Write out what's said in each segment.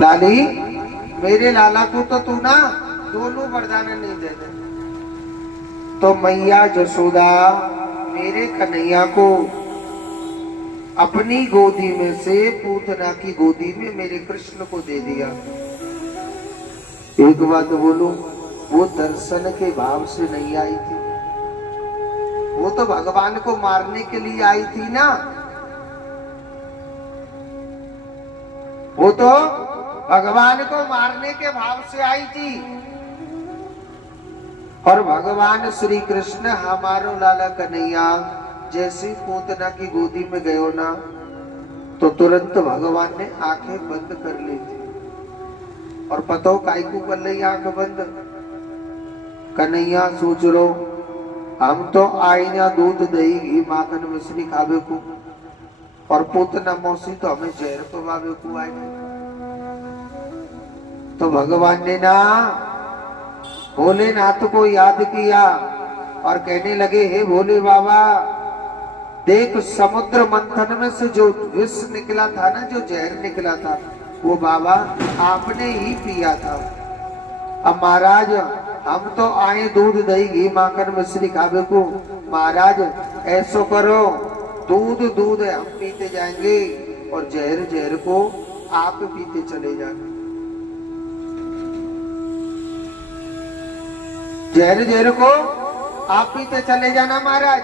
लाली मेरे लाला को तो तू ना दोनों वरदान नहीं दे दे। तो मैया यशोदा मेरे कन्हैया को अपनी गोदी में से पूतना की गोदी में मेरे कृष्ण को दे दिया। एक बात बोलूं, वो दर्शन के भाव से नहीं आई थी, वो तो भगवान को मारने के लिए आई थी ना। वो तो भगवान को मारने के भाव से आई थी। और भगवान श्री कृष्ण हमारो लाला कन्हैया जैसे पूतना की गोदी में गयो ना, तो तुरंत भगवान ने आंखें बंद कर ली थी। और पतो काई को कर ली आंख बंद? कन्हैया सोच रो हम तो आई ना दूध दही घी माखन मिश्री खावे को, और पूतना मौसी तो हमें जहर पवावे को आई। तो भगवान ने ना भोलेनाथ को याद किया और कहने लगे, हे भोले बाबा देख, समुद्र मंथन में से जो विष निकला था ना, जो जहर निकला था, वो बाबा आपने ही पिया था। अब महाराज हम तो आए दूध दही घी माखन मिश्री खावे को, महाराज ऐसो करो दूध दूध हम पीते जाएंगे और जहर जहर को आप पीते चले जाएंगे। जहर जहर को आप पीते चले जाना महाराज।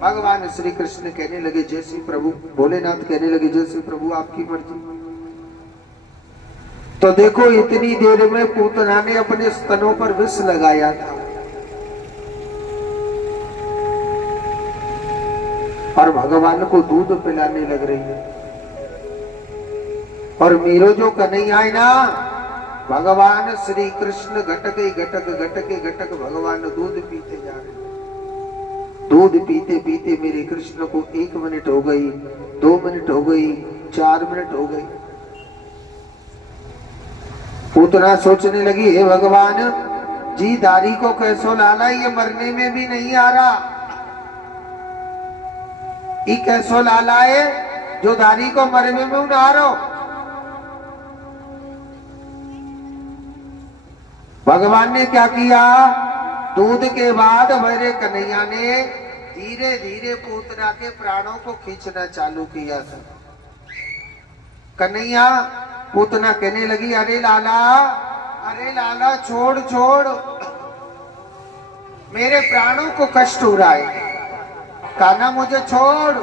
भगवान श्री कृष्ण कहने लगे, जैसे प्रभु। भोलेनाथ कहने लगे, जैसे प्रभु आपकी मर्जी। तो देखो इतनी देर में पूतना ने अपने स्तनों पर विष लगाया था और भगवान को दूध पिलाने लग रही है। और मीरो जो कन्हैया है ना, भगवान श्री कृष्ण घटके घटक घटके घटक भगवान दूध पीते जा रहे। दूध पीते पीते मेरे कृष्ण को 1 मिनट हो गई, 2 मिनट हो गई, 4 मिनट हो गई। पूतना सोचने लगी, हे भगवान जी दारी को कैसो लाला, ये मरने में भी नहीं आ रहा। ये कैसो लाला है जो दारी को मरने में ना आ रहा। भगवान ने क्या किया, दूध के बाद मेरे कन्हैया ने धीरे धीरे पूतना के प्राणों को खींचना चालू किया था। कन्हैया पूतना कहने लगी, अरे लाला छोड़ छोड़, मेरे प्राणों को कष्ट हो रहा है, कान्हा मुझे छोड़।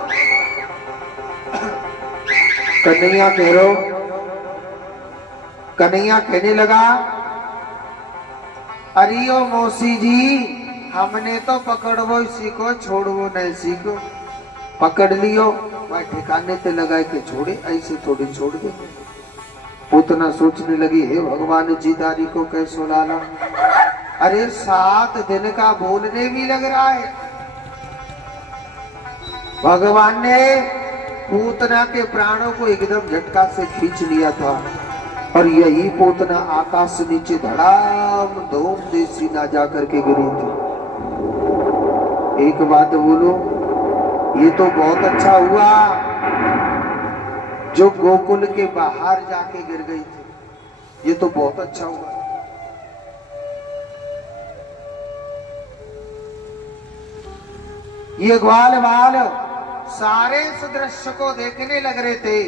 कन्हैया कहने लगा, अरे ओ मौसी जी हमने तो पकड़वो सीखो छोड़वो नहीं सीखो। पकड़ लियो वह ठिकाने ते लगा के छोड़े, ऐसे थोड़ी छोड़ दे। पूतना सोचने लगी, हे भगवान जी दारी को कैसो लाला। अरे 7 दिन का बोलने भी लग रहा है। भगवान ने पूतना के प्राणों को एकदम झटका से खींच लिया था और यही पूतना आकाश से नीचे धड़ाम धूम देसी ना जाकर के गिरी थी। एक बात बोलो, ये तो बहुत अच्छा हुआ जो गोकुल के बाहर जाके गिर गई थी। ये तो बहुत अच्छा हुआ। ये ग्वाल बाल सारे इस दृश्य को देखने लग रहे थे।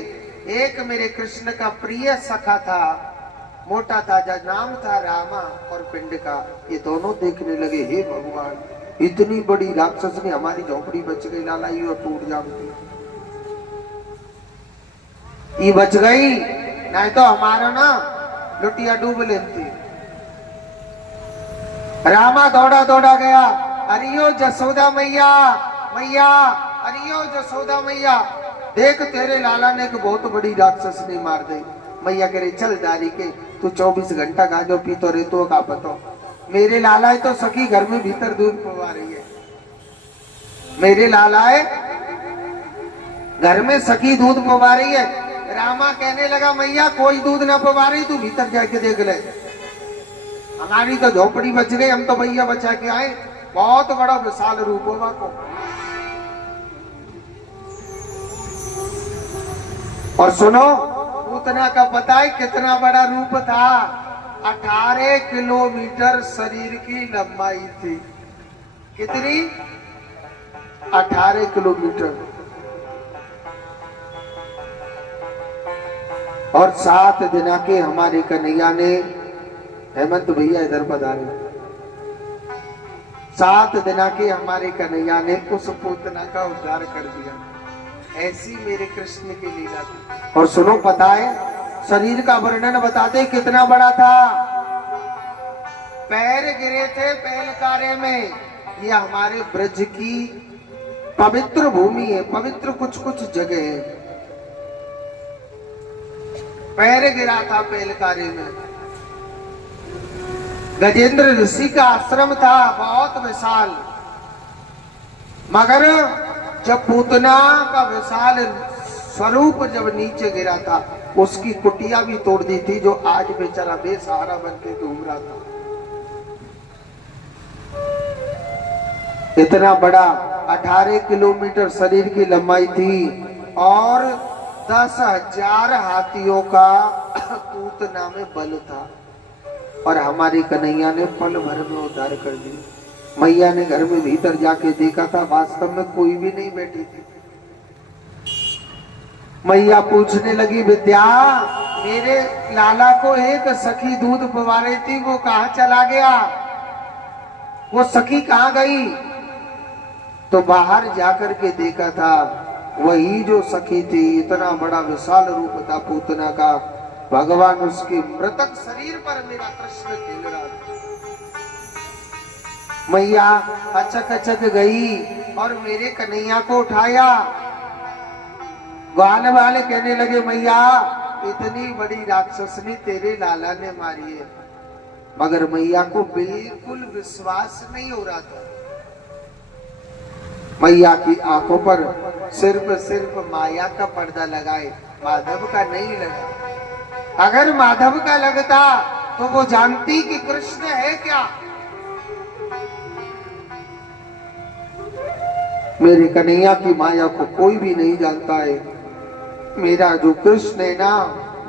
एक मेरे कृष्ण का प्रिय सखा था, मोटा ताजा नाम था रामा, और पिंड का, ये दोनों देखने लगे, हे भगवान इतनी बड़ी राक्षस ने हमारी झोपड़ी बच गई, लाला ये टूट जाती, ये बच गई, नहीं तो हमारा ना लुटिया डूब लेती। रामा दौड़ा दौड़ा गया, अरियो जसोदा मैया मैया, अरियो जसोदा मैया, देख तेरे लाला ने एक बहुत बड़ी राक्षस ने मार दी। मैया कह रही, चल दारी के तू 24 घंटा गांजो पीतो रहे तो का पतो, मेरे लाला है तो सखी घर में भीतर दूध पवा रही है। मेरे लाला है घर में सखी दूध पवा रही है। रामा कहने लगा, मैया कोई दूध ना पवा रही, तू भीतर जाके देख ले, हमारी तो झोपड़ी बच गई, हम तो भैया बचा के आए, बहुत बड़ा विशाल रूप होगा को। और सुनो पूतना का पता है कितना बड़ा रूप था? 18 किलोमीटर शरीर की लंबाई थी। कितनी? 18 किलोमीटर। और 7 दिन के हमारे कन्हैया ने, हेमंत भैया इधर पधारे, 7 दिन के हमारे कन्हैया ने उस पूतना का उद्धार कर दिया। ऐसी मेरे कृष्ण की लीला थी। और सुनो, पता है शरीर का वर्णन बताते कितना बड़ा था। पैर गिरे थे पैलकारे में। ये हमारे ब्रज की पवित्र भूमि है, पवित्र कुछ कुछ जगह है। पैर गिरा था पैलकारे में। गजेंद्र ऋषि का आश्रम था, बहुत विशाल। मगर जब पूतना का विशाल स्वरूप जब नीचे गिरा था, उसकी कुटिया भी तोड़ दी थी, जो आज बेचारा बेसहारा बन के घूम रहा था। इतना बड़ा 18 किलोमीटर शरीर की लंबाई थी और 10,000 हाथियों का पूतना में बल था। और हमारी कन्हैया ने पल भर में उद्धार कर दिया। मैया ने घर में भीतर जाके देखा था, वास्तव में कोई भी नहीं बैठी थी। मैया पूछने लगी, विद्या, मेरे लाला को एक सखी दूध पिला रही थी, वो कहाँ चला गया? वो सखी कहाँ गई? तो बाहर जाकर के देखा था, वही जो सखी थी, इतना बड़ा विशाल रूप था पूतना का। भगवान उसके मृतक शरीर पर मेरा कृष्ण खेल रहा था। मैया अचक अचक गई और मेरे कन्हैया को उठाया। ग्वाल वाले कहने लगे, मैया इतनी बड़ी राक्षसनी तेरे लाला ने मारी है। मगर मैया को बिल्कुल विश्वास नहीं हो रहा था। मैया की आंखों पर सिर्फ माया का पर्दा लगाए, माधव का नहीं लगा। अगर माधव का लगता तो वो जानती कि कृष्ण है क्या। मेरे कन्हैया की माया को कोई भी नहीं जानता है। मेरा जो कृष्ण है ना,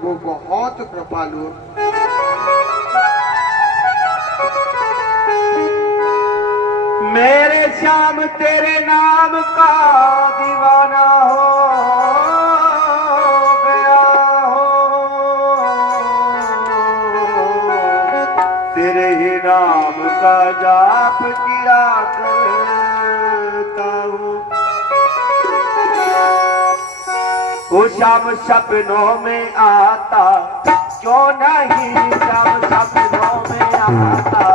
वो बहुत कृपालु है। मेरे श्याम तेरे नाम का दीवाना हो गया हो, तेरे ही नाम का जाप किया करता हूँ। वो श्याम सपनों में आता क्यों नहीं, श्याम सपनों में आता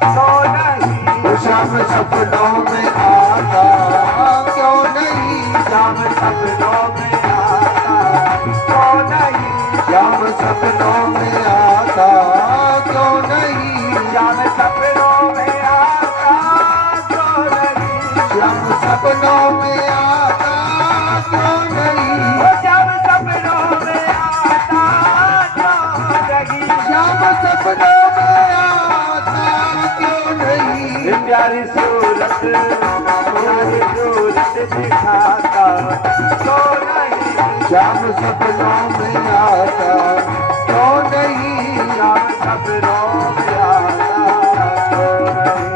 क्यों नहीं, श्याम सपनों में आता क्यों नहीं, श्याम सपनों में आता क्यों नहीं, श्याम सपनों में आता क्यों नहीं, श्याम सपनों में आता क्यों नहीं, श्याम सपनों में आता क्यों नहीं, वो श्याम सपनों में आता क्यों नहीं, श्याम सपनों में आता क्यों नहीं। प्यारी सूरत दिखाता क्यों नहीं, श्याम सपनों में आता क्यों नहीं, श्याम सपनों में आता क्यों नहीं।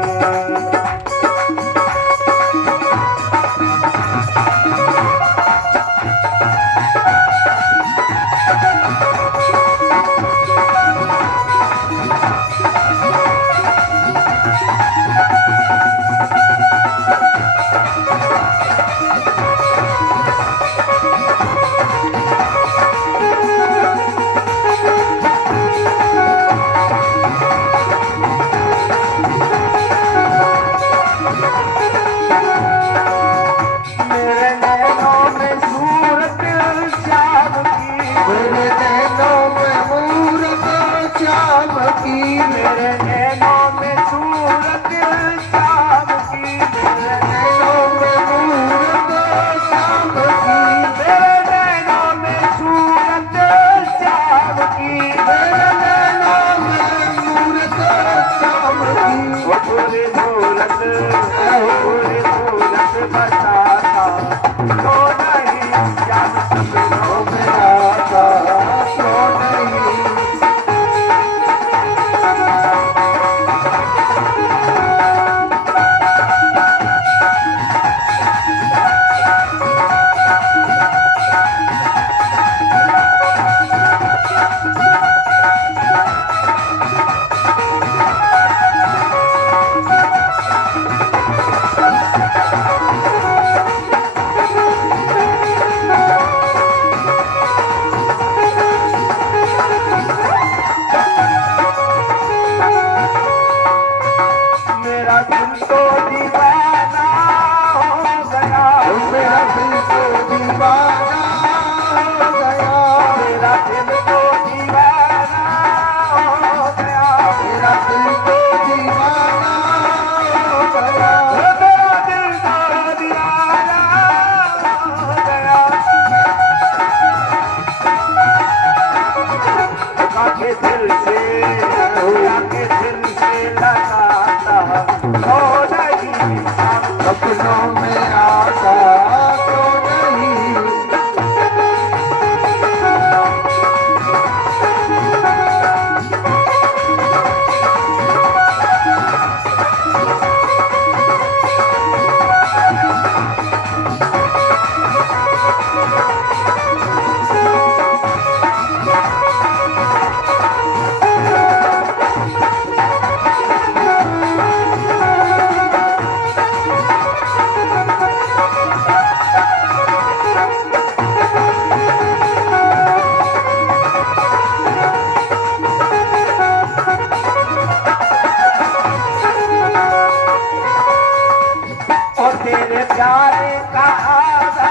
और तेरे प्यारे का आधा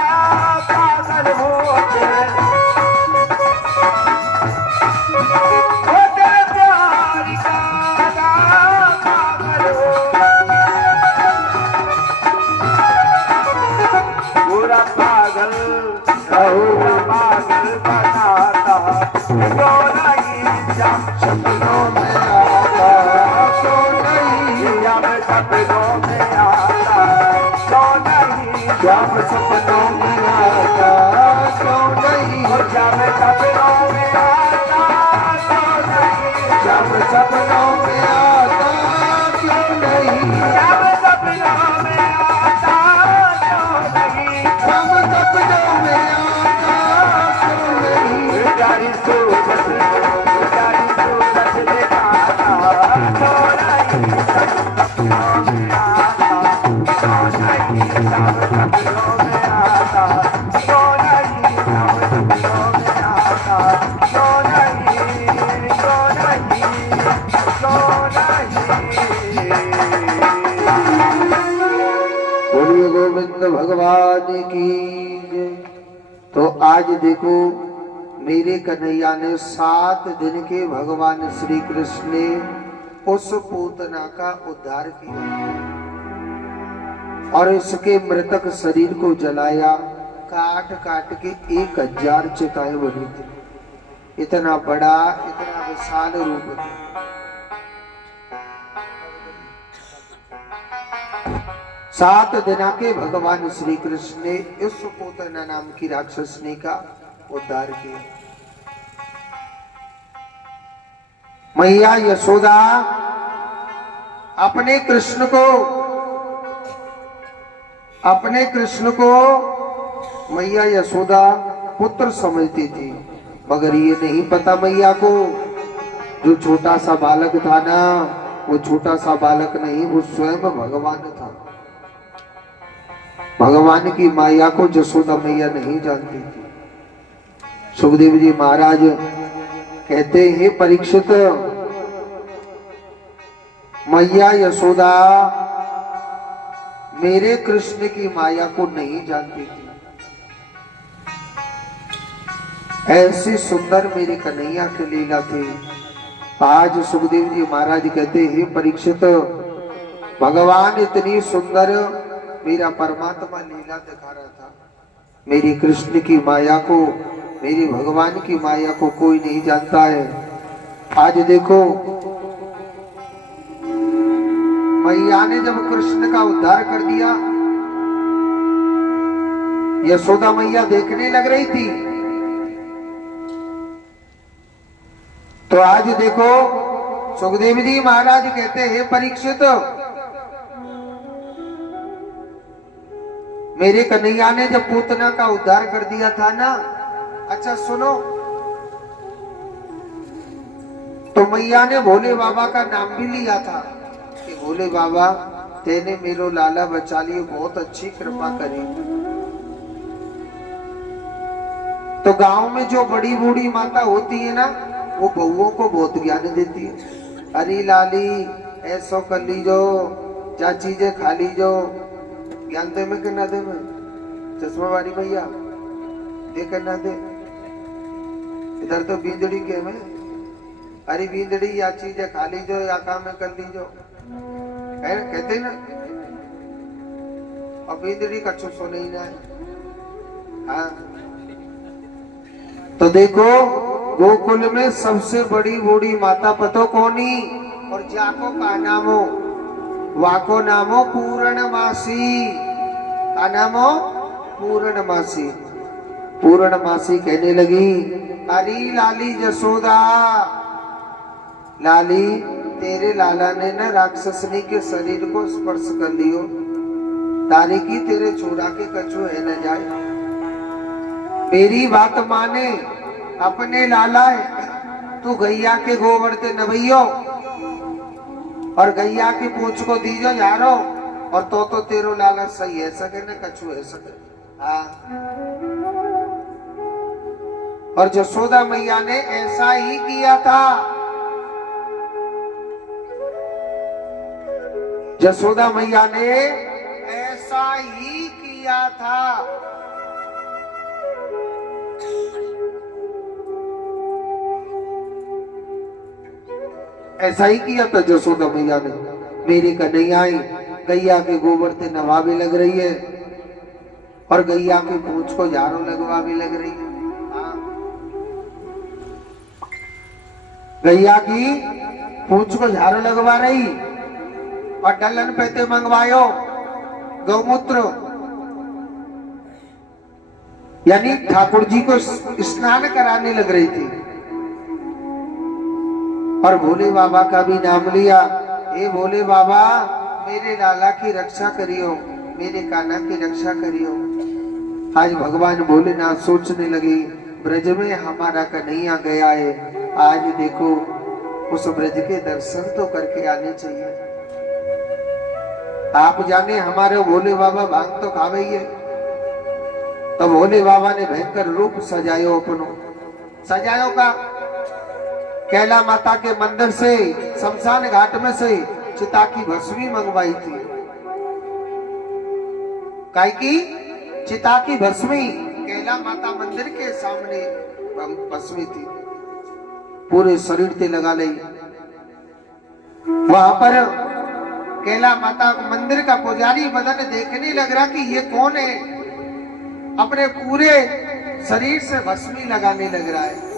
पागल हो गए। ओ तेरे प्यार का आधा पागल हो पूरा पागल बनाता क्यों नहीं जब सपनों में आता क्यों नहीं, जब सपनों में आता क्यों नहीं जब सपनों में आता क्यों नहीं, और जब सपनों में आता क्यों नहीं जब सपनों में आता क्यों नहीं, जब सपनों में आता क्यों नहीं जब सपनों में आता क्यों नहीं, प्यारी सूरत दिखाता क्यों नहीं सपनों में आता क्यों नहीं जब सपनों में आता क्यों नहीं जब सपनों में आता क्यों नहीं क्यों नहीं। बोलिए गोविंद भगवान की जय। तो आज देखो मेरे कन्हैया ने 7 दिन के भगवान श्री कृष्ण ने उस पूतना का उद्धार किया और इसके मृतक शरीर को जलाया, काट काट के 1000 चिताएं बनी थी। इतना बड़ा इतना विशाल रूप था। सात दिना के भगवान श्री कृष्ण ने इस पूतना नाम की राक्षसनी का उद्धार किया। मैया यशोदा अपने कृष्ण को मैया यशोदा पुत्र समझती थी, मगर ये नहीं पता मैया को जो छोटा सा बालक था ना, वो छोटा सा बालक नहीं, वो स्वयं भगवान था। भगवान की माया को यशोदा मैया नहीं जानती थी। सुखदेव जी महाराज कहते हैं, परीक्षित मैया यशोदा मेरे कृष्ण की माया को नहीं जानती थी। ऐसी सुंदर मेरे कन्हैया की लीला थी। आज सुखदेव जी महाराज कहते हैं, परीक्षित भगवान इतनी सुंदर मेरा परमात्मा लीला दिखा रहा था, मेरी कृष्ण की माया को, मेरे भगवान की माया को कोई नहीं जानता है। आज देखो मैया ने जब कृष्ण का उद्धार कर दिया, यशोदा मैया देखने लग रही थी। तो आज देखो सुखदेव जी महाराज कहते हैं, परीक्षित मेरे कन्हैया ने जब पूतना का उद्धार कर दिया था ना, अच्छा सुनो, तो मैया ने भोले बाबा का नाम भी लिया था कि भोले बाबा तेने मेरो लाला बचा लिए, बहुत अच्छी कृपा करी। तो गांव में जो बड़ी बूढ़ी माता होती है ना, वो बहुओं को बहुत ज्ञान देती है। अरे लाली ऐसो कर लीजो, जा चीजें खा लीजो, ज्ञान दे में कि ना दे में, चश्मा वाली भैया दे कर ना दे। इधर तो बींदड़ी के में, अरे बींदड़ी या चीजें खा लीजो या काम में कर लीजो, कहते ना। और बींदड़ी कछु सुने ही ना है। हाँ तो देखो गोकुल में सबसे बड़ी बूढ़ी माता पतो कौनी, और जाको का नामो, वाको नामो पूर्णमासी, का नामो पूर्णमासी। पूर्णमासी कहने लगी, अरे लाली यशोदा, लाली तेरे लाला ने ना राक्षसनी के शरीर को स्पर्श कर लियो, तारी की तेरे छोड़ा के कछु है न जाए। मेरी बात माने, अपने लाला है, तू गैया के गोबर ते नवैयो और गैया की पूछ को दीजो यारो, और तो तेरो लाला सही है सके न कछु है सके। हाँ। और जसोदा मैया ने ऐसा ही किया था। जसोदा मैया ने ऐसा ही किया था। ऐसा ही किया था जसोदा मैया ने। मेरी कन्हैया आई गैया के गोबर से नवा भी लग रही है और गैया की पूंछ को झाड़ू लगवा भी लग रही है। हाँ। गैया की पूंछ को झाड़ू लगवा रही और डलन पे मंगवायो गौमूत्र, यानी ठाकुर जी को स्नान कराने लग रही थी। और भोले बाबा का भी नाम लिया, हे भोले बाबा मेरे लाला की रक्षा करियो, मेरे कान्हा की रक्षा करियो। आज भगवान भोलेनाथ सोचने लगे ब्रज में हमारा कन्हैया गया है, आज देखो उस ब्रज के दर्शन तो करके आने चाहिए। आप जाने हमारे भोले बाबा भांग तो खावे ही है। तो भोले बाबा ने भयंकर रूप सजायो, अपनो सजायो का कैला माता के मंदिर से शमशान घाट में से चिता की भस्मी मंगवाई थी। काय की चिता की भस्मी कैला माता मंदिर के सामने भस्मी थी, पूरे शरीर पे लगा ली। वहां पर कैला माता मंदिर का पुजारी बदन देखने लग रहा कि ये कौन है, अपने पूरे शरीर से भस्मी लगाने लग रहा है।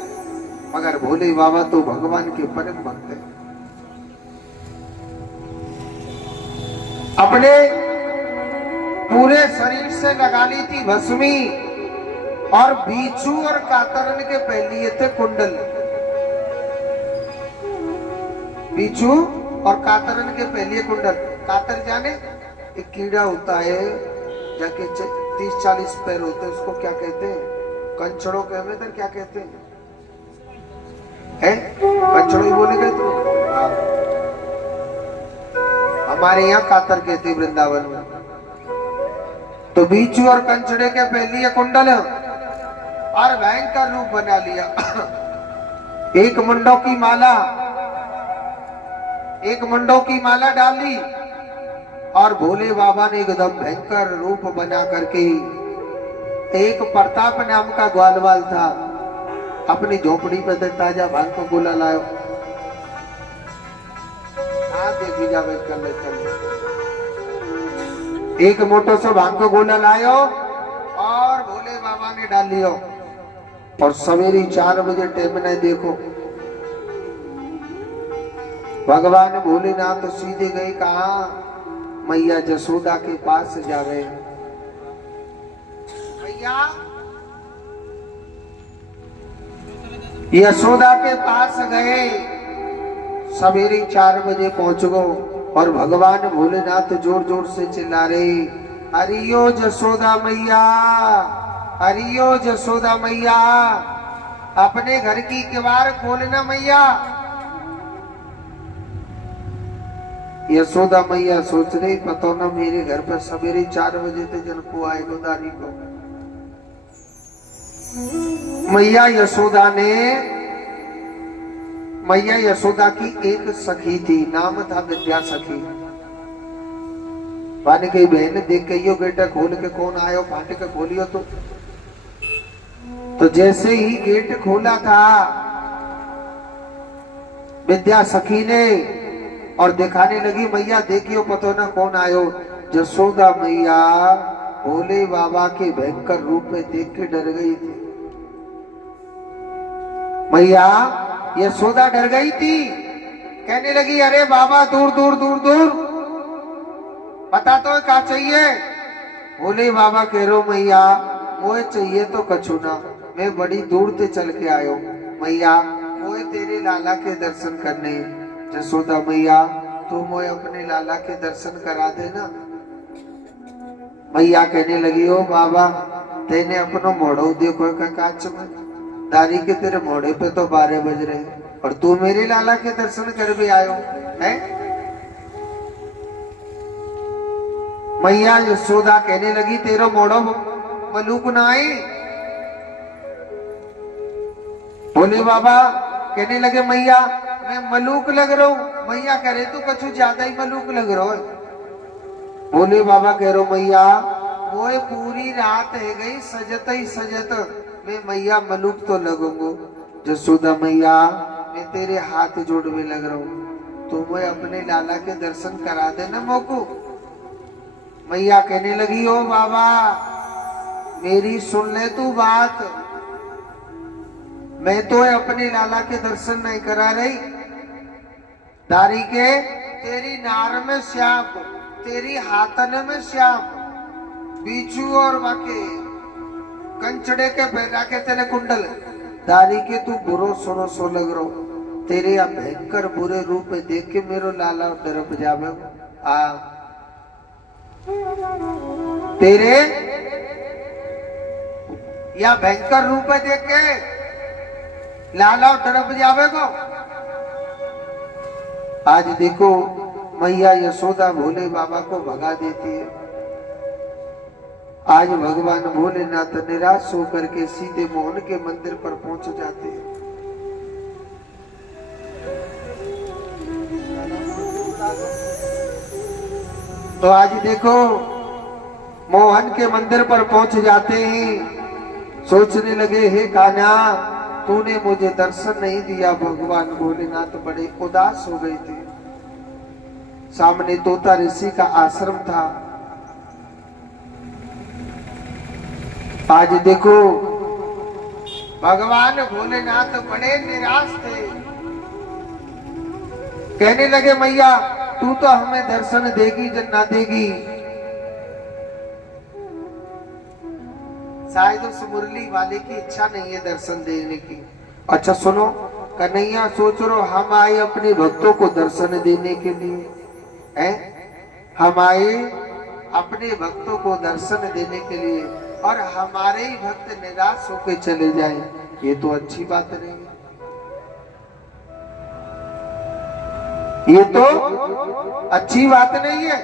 मगर भोले बाबा तो भगवान के परम भक्त है। अपने पूरे शरीर से लगा ली थी भस्मी और बीचू और कातरन के पहलिए थे कुंडल। बीचू और कातरन के पहलिए कुंडल। कातर जाने एक कीड़ा होता है जाके 30-40 पैर होते हैं, उसको क्या कहते हैं? कंचड़ों के हमें तो क्या कहते हैं? कंचड़ों ही बोलेगा तो। हाँ। हमारे यहाँ कातर कहते वृंदावन में। तो बीचू और कंचड़े के पहली कुंडल और भयंकर रूप बना लिया। एक मुंडों की माला, एक मुंडों की माला डाली और भोले बाबा ने एकदम भयंकर रूप बना करके एक प्रताप नाम का ग्वालवाल था, अपनी झोपड़ी पे ताजा भांग को गोला लायो। देखी जावे कर ले। एक मोटो से भांग को गोला लायो और भोले बाबा ने डाल लियो। और सवेरे 4 बजे टाइम ने देखो भगवान भोलेनाथ तो सीधे गए कहा मैया जसोदा के पास जावे। मैया यशोदा के पास गए, सवेरे 4 बजे पहुंच गो और भगवान भोलेनाथ जोर जोर से चिल्ला रहे, हरियो जसोदा मैया, हरियो जसोदा मैया, अपने घर की किवाड़ खोलना मैया। यशोदा मैया सोच रही पता ना मेरे घर पर सवेरे 4 बजे तक जन को आए गोदारी को। मैया यशोदा की एक सखी थी, नाम था विद्या सखी। पानी की बहन देख के यो गेट खोल के कौन आयो, फाटे के खोलियो तो जैसे ही गेट खोला था विद्या सखी ने और दिखाने लगी मैया देखियो पतो ना कौन आयो। जसोदा मैया भोले बाबा के भयंकर रूप में देख के डर गई थी। मैया यशोदा डर गई थी, कहने लगी अरे बाबा दूर दूर दूर दूर बता तो क्या चाहिए। भोले बाबा कह रो मैया मोए चाहिए तो कछु ना, मैं बड़ी दूर से चल के आयो मैया, मोए तेरे लाला के दर्शन करने। जसोदा मैया तू मोए अपने लाला के दर्शन करा देना। मैया कहने लगी ओ बाबा तेने अपनो मोड़ो देखो का कांच में, दारी के तेरे मोड़े पे तो 12 बज रहे और तू मेरे लाला के दर्शन कर भी आयो है। मैया यशोदा कहने लगी तेरो मोड़ो मलूक ना आए। बोले बाबा कहने लगे मैया मैं मलूक लग रहा हूं। मैया कह रहे तू कुछ ज्यादा ही मलूक लग रहा है। बोले बाबा कह रो मैया वो पूरी रात है गई सजत ही सजत मैं मैया मलूक तो लगूंगो। जसोदा मैया मैं तेरे हाथ जोड़ में लग रहा हूं, तू मैं अपने लाला के दर्शन करा देना मोको। मैया कहने लगी ओ बाबा मेरी सुन ले तू बात, मैं तो अपने लाला के दर्शन नहीं करा रही। दारी के तेरी नार में श्याम, तेरी हाथन में श्याम, बीचू और बाके कंचड़े के पहना के तेरे कुंडल। दारी के तू बुरो सुनो सो लग रो, तेरे या भयंकर बुरे रूप में देख के मेरो लाला डरप जावे। तेरे या भयंकर रूप में देख के लाला डरप जावे को। आज देखो मैया यशोदा भोले बाबा को भगा देती है। आज भगवान भोलेनाथ निराश होकर के सीधे मोहन के मंदिर पर पहुंच जाते हैं। तो आज देखो मोहन के मंदिर पर पहुंच जाते हैं। सोचने लगे हे कान्हा तूने मुझे दर्शन नहीं दिया। भगवान भोलेनाथ बड़े उदास हो गए थे। सामने तोता ऋषि का आश्रम था। आज देखो भगवान भोलेनाथ बड़े निराश थे। कहने लगे मैया तू तो हमें दर्शन देगी जब ना देगी। शायद उस मुरली वाले की इच्छा नहीं है दर्शन देने की। अच्छा सुनो कन्हैया सोच रो हम आए अपने भक्तों को दर्शन देने के लिए है। हम आए अपने भक्तों को दर्शन देने के लिए और हमारे ही भक्त निराश होकर चले जाएं, ये तो अच्छी बात नहीं है। ये तो अच्छी बात नहीं है।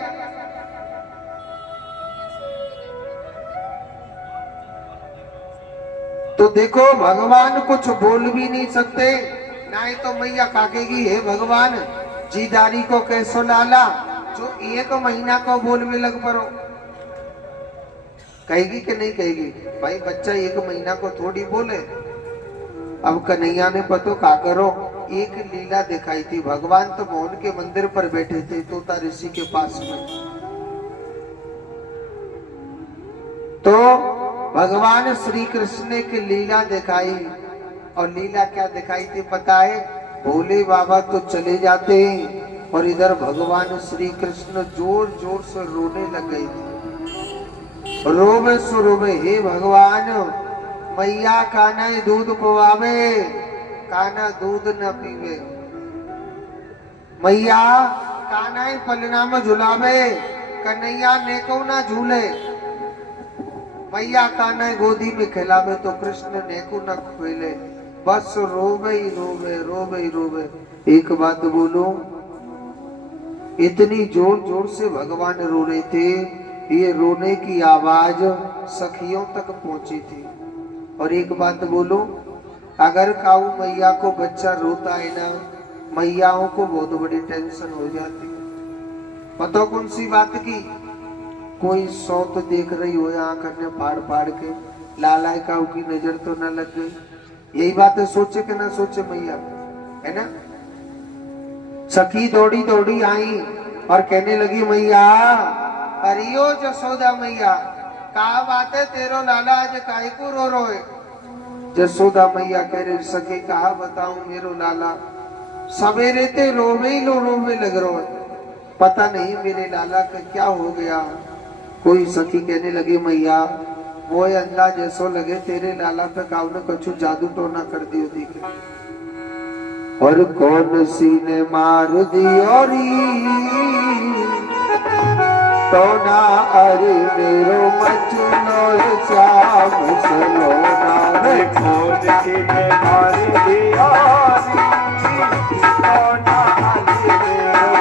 तो देखो भगवान कुछ बोल भी नहीं सकते, ना ही तो मैया काकेगी हे भगवान जीदारी को कैसो लाला जो 1 महीना को बोल में लग पड़ो। कहेगी कि नहीं कहेगी? भाई बच्चा 1 महीना को थोड़ी बोले। अब कन्हैया ने पतो का करो एक लीला दिखाई थी। भगवान तो मोहन के मंदिर पर बैठे थे तोता ऋषि के पास में। तो भगवान श्री कृष्ण ने की लीला दिखाई और लीला क्या दिखाई थी पता है? भोले बाबा तो चले जाते हैं और इधर भगवान श्री कृष्ण जोर जोर से रोने लग गए थे। रोवे सो रोवे हे भगवान मैया कान्हा दूध पवावे कान्हा दूध न पीवे। मैया कान्हा पलना में झुलावे कन्हैया नेको ना झूले। मैया कान्हा गोदी में खिलावे तो कृष्ण नेको न खेले। बस रोवे ही रोवे रोवे ही रोवे। एक बात बोलो इतनी जोर जोर से भगवान रो रहे थे, ये रोने की आवाज सखियों तक पहुंची थी। और एक बात बोलो अगर काऊ मैया को बच्चा रोता है ना, मैयाओं को बहुत बड़ी टेंशन हो जाती है। पता कौन सी बात की? कोई सौत देख रही हो आंख ने फाड़ फाड़ के, लाला काऊ की नजर तो न लग गई। यही बात है, सोचे कि ना सोचे मैया, है ना। सखी दौड़ी दौड़ी आई और कहने लगी मैया अरियो जसोदा मैया का बात है तेरो लाला आज काहे को रो रो है। जसोदा मैया कह रही सके कहा बताऊं मेरो लाला सवेरे ते रोवे लग रो है। पता नहीं मेरे लाला का क्या हो गया। कोई सखी कहने लगी मैया वो अंदाज ऐसो लगे तेरे लाला पे काव ने कछु जादू टोना कर दियो दिखे। और कौन सी ने मार दी और तो ना अरे मेरो मचलो श्याम सलोना रे खोज के मारे दियारी सोना अरे मेरो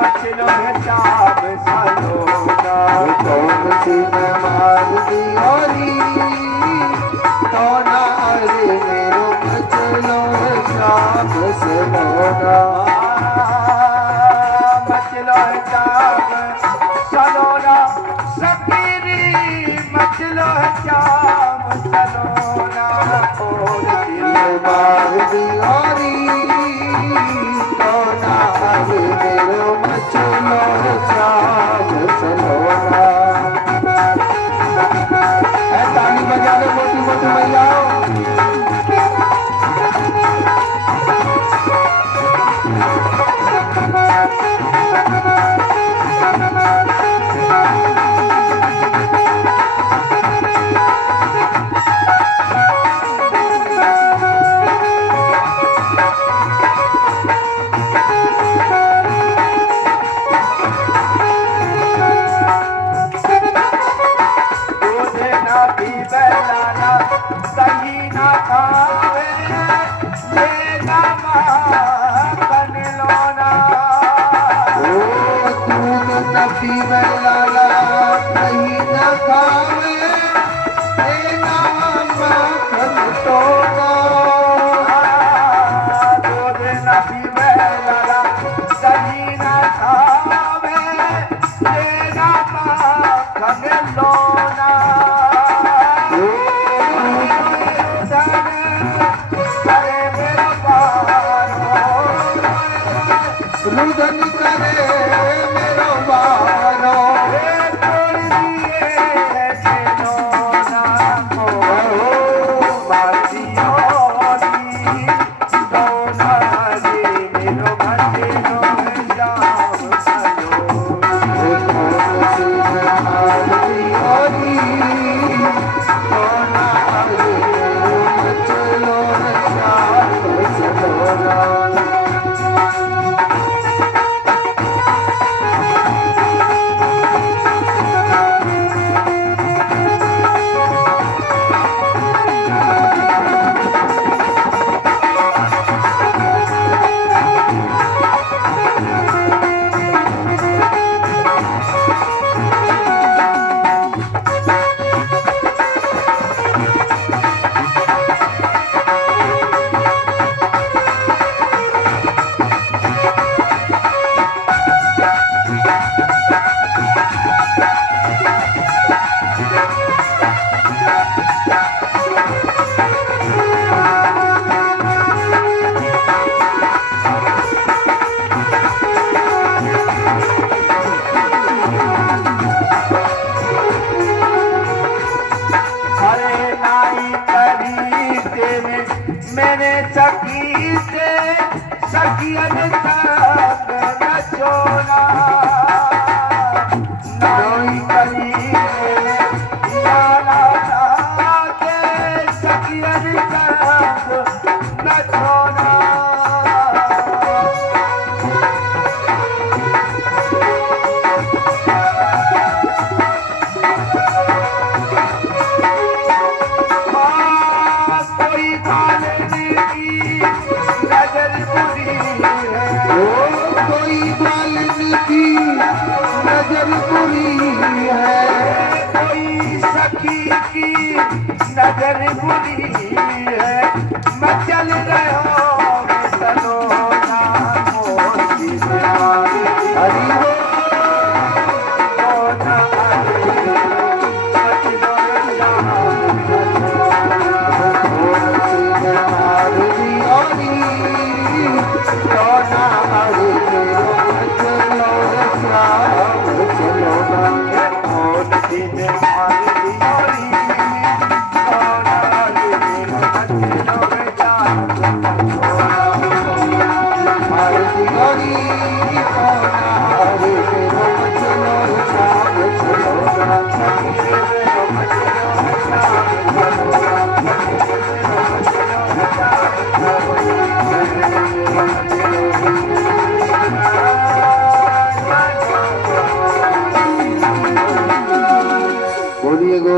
मचलो श्याम सलोना कौन सी मैं मार दियोरी तो ना अरे मेरो मचलो श्याम सलोना मचलो श्याम सलोना सकीरी मचलो श्याम सलोना खोज के मार दियोरी तो ना अरे मेरो मचलो श्याम सलोना ताली बजा लो मोटी मोटी मैयाओ बेलाना कहीं ना खावे ये बन लोना दूध न पीवे लाला कहीं न खावे तेरा माखन तोड़ा दूध न पीवे लाला कहीं ना खावे ये माखन लोना रुदन करे मेरो बारो मैंने सखी से सखियन तक न छोड़ा नाई करी मैंने लाला के सखियन तक न छोड़ा नजर बुरी है कोई सखी की नजर बुरी है मैं चल रहा सलोना मोती हरि हो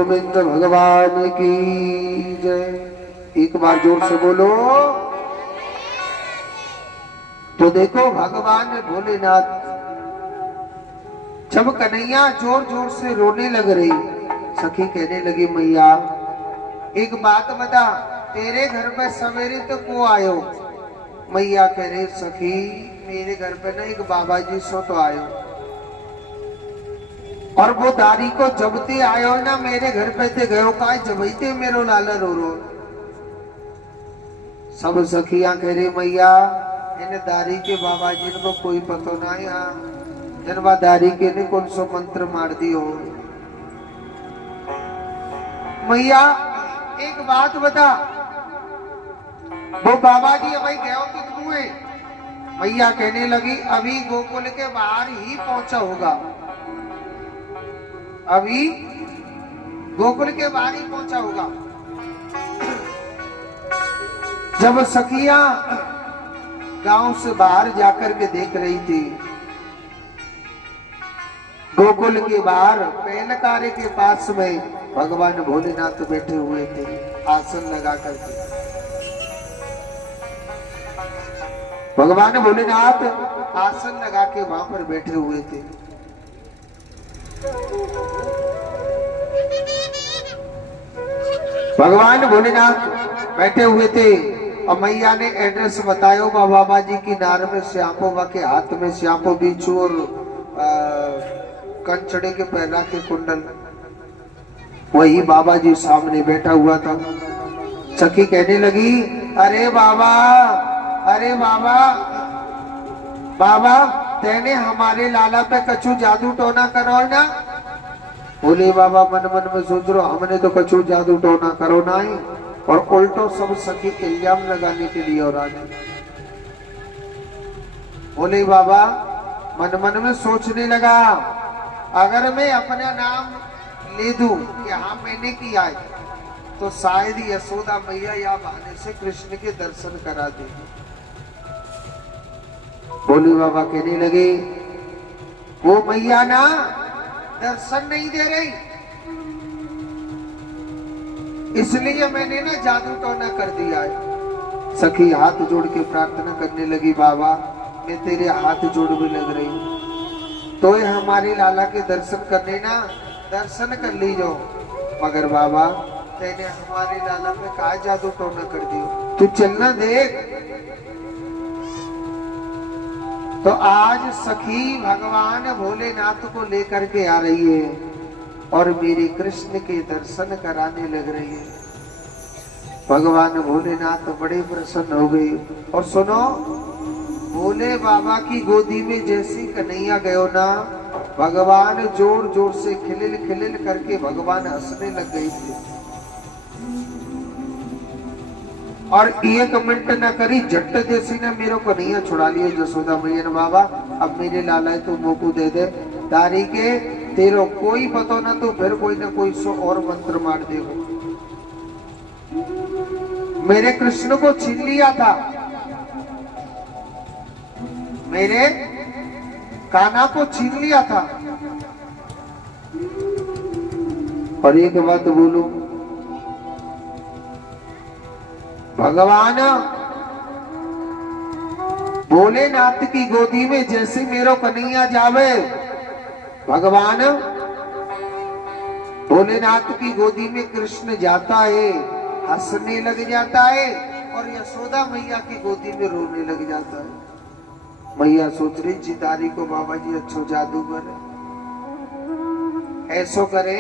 गोविंद भगवान की जय। एक बार जोर से बोलो। तो देखो भगवान भोलेनाथ जब कन्हैया जोर जोर से रोने लग रही, सखी कहने लगी मैया एक बात बता, तेरे घर पे सवेरे तो को आयो? मैया कह रही सखी मेरे घर पे ना एक बाबा जी सो तो आयो, और वो दारी को जबते आयो ना मेरे घर पे ते गयो का जबते मेरो लाला रो रो। सब सखियां कह रही मैया इन दारी के बाबा जी को कोई पतो ना यहाँ जनवा दारी के ने कौन सो मंत्र मार दियो। मैया एक बात बता, वो बाबा जी अभी गयो कि तू है? मैया कहने लगी अभी गोकुल के बाहर ही पहुंचा होगा, अभी गोकुल के बाहर ही पहुंचा होगा। जब सखिया गांव से बाहर जाकर के देख रही थी, गोकुल के बाहर पेलकारे के पास में भगवान भोलेनाथ बैठे हुए थे आसन लगा करके। भगवान भोलेनाथ आसन लगा के वहां पर बैठे हुए थे। भगवान भोलेनाथ बैठे हुए थे और मैया ने एड्रेस बतायो बाबा जी की नार में श्यापो के हाथ में श्यापो बिच्छू और कंचड़े के पैरा के कुंडल, वही बाबा जी सामने बैठा हुआ था। सखी कहने लगी अरे बाबा, अरे बाबा, बाबा तेने हमारे लाला पे कछु जादू टोना करो ना? बोले बाबा मन मन में सोच रहा हमने तो कछु जादू टोना करो ना ही, और उल्टो सब सखी इल्जाम लगाने के लिए और आगे। बोले बाबा मन मन में सोचने लगा अगर मैं अपना नाम ले दूं कि हाँ मैंने किया है, तो शायद यशोदा मैया या बहाने से कृष्ण के दर्शन करा दे। बोले बाबा कहने लगे वो मैया ना दर्शन नहीं दे रही, इसलिए मैंने ना जादू टोना कर दिया है। सखी हाथ जोड़ के प्रार्थना करने लगी बाबा मैं तेरे हाथ जोड़ भी लग रही हूँ, तो ये हमारे लाला के दर्शन करने ना दर्शन कर लीजो, मगर बाबा तेने हमारे लाला पे का जादू टोना कर दियो, तू चलना देख। तो आज सखी भगवान भोलेनाथ को लेकर के आ रही है और मेरे कृष्ण के दर्शन कराने लग रही है। भगवान भोलेनाथ बड़े प्रसन्न हो गए। और सुनो भोले बाबा की गोदी में जैसी कन्हैया गयो ना, भगवान जोर जोर से खिलिल खिलिल करके भगवान हंसने लग गए थे। और 1 मिनट न करी झट जैसी ने मेरे को कन्हैया छुड़ा लिए जसोदा मैया ने। बाबा अब मेरे लाला तो मोकू दे दे, दारी के तेरो कोई पतो ना, तो फिर कोई ना कोई सो और मंत्र मार देगा। मेरे कृष्ण को छीन लिया था, मेरे कान्हा को छीन लिया था। और एक बात बोलूं, भगवान भोलेनाथ की गोदी में जैसे मेरो कन्हैया जावे, भगवान भोलेनाथ की गोदी में कृष्ण जाता है हंसने लग जाता है, और यशोदा मैया की गोदी में रोने लग जाता है। मैया सोच रही चितारी को बाबा जी अच्छो जादू करे, ऐसो करे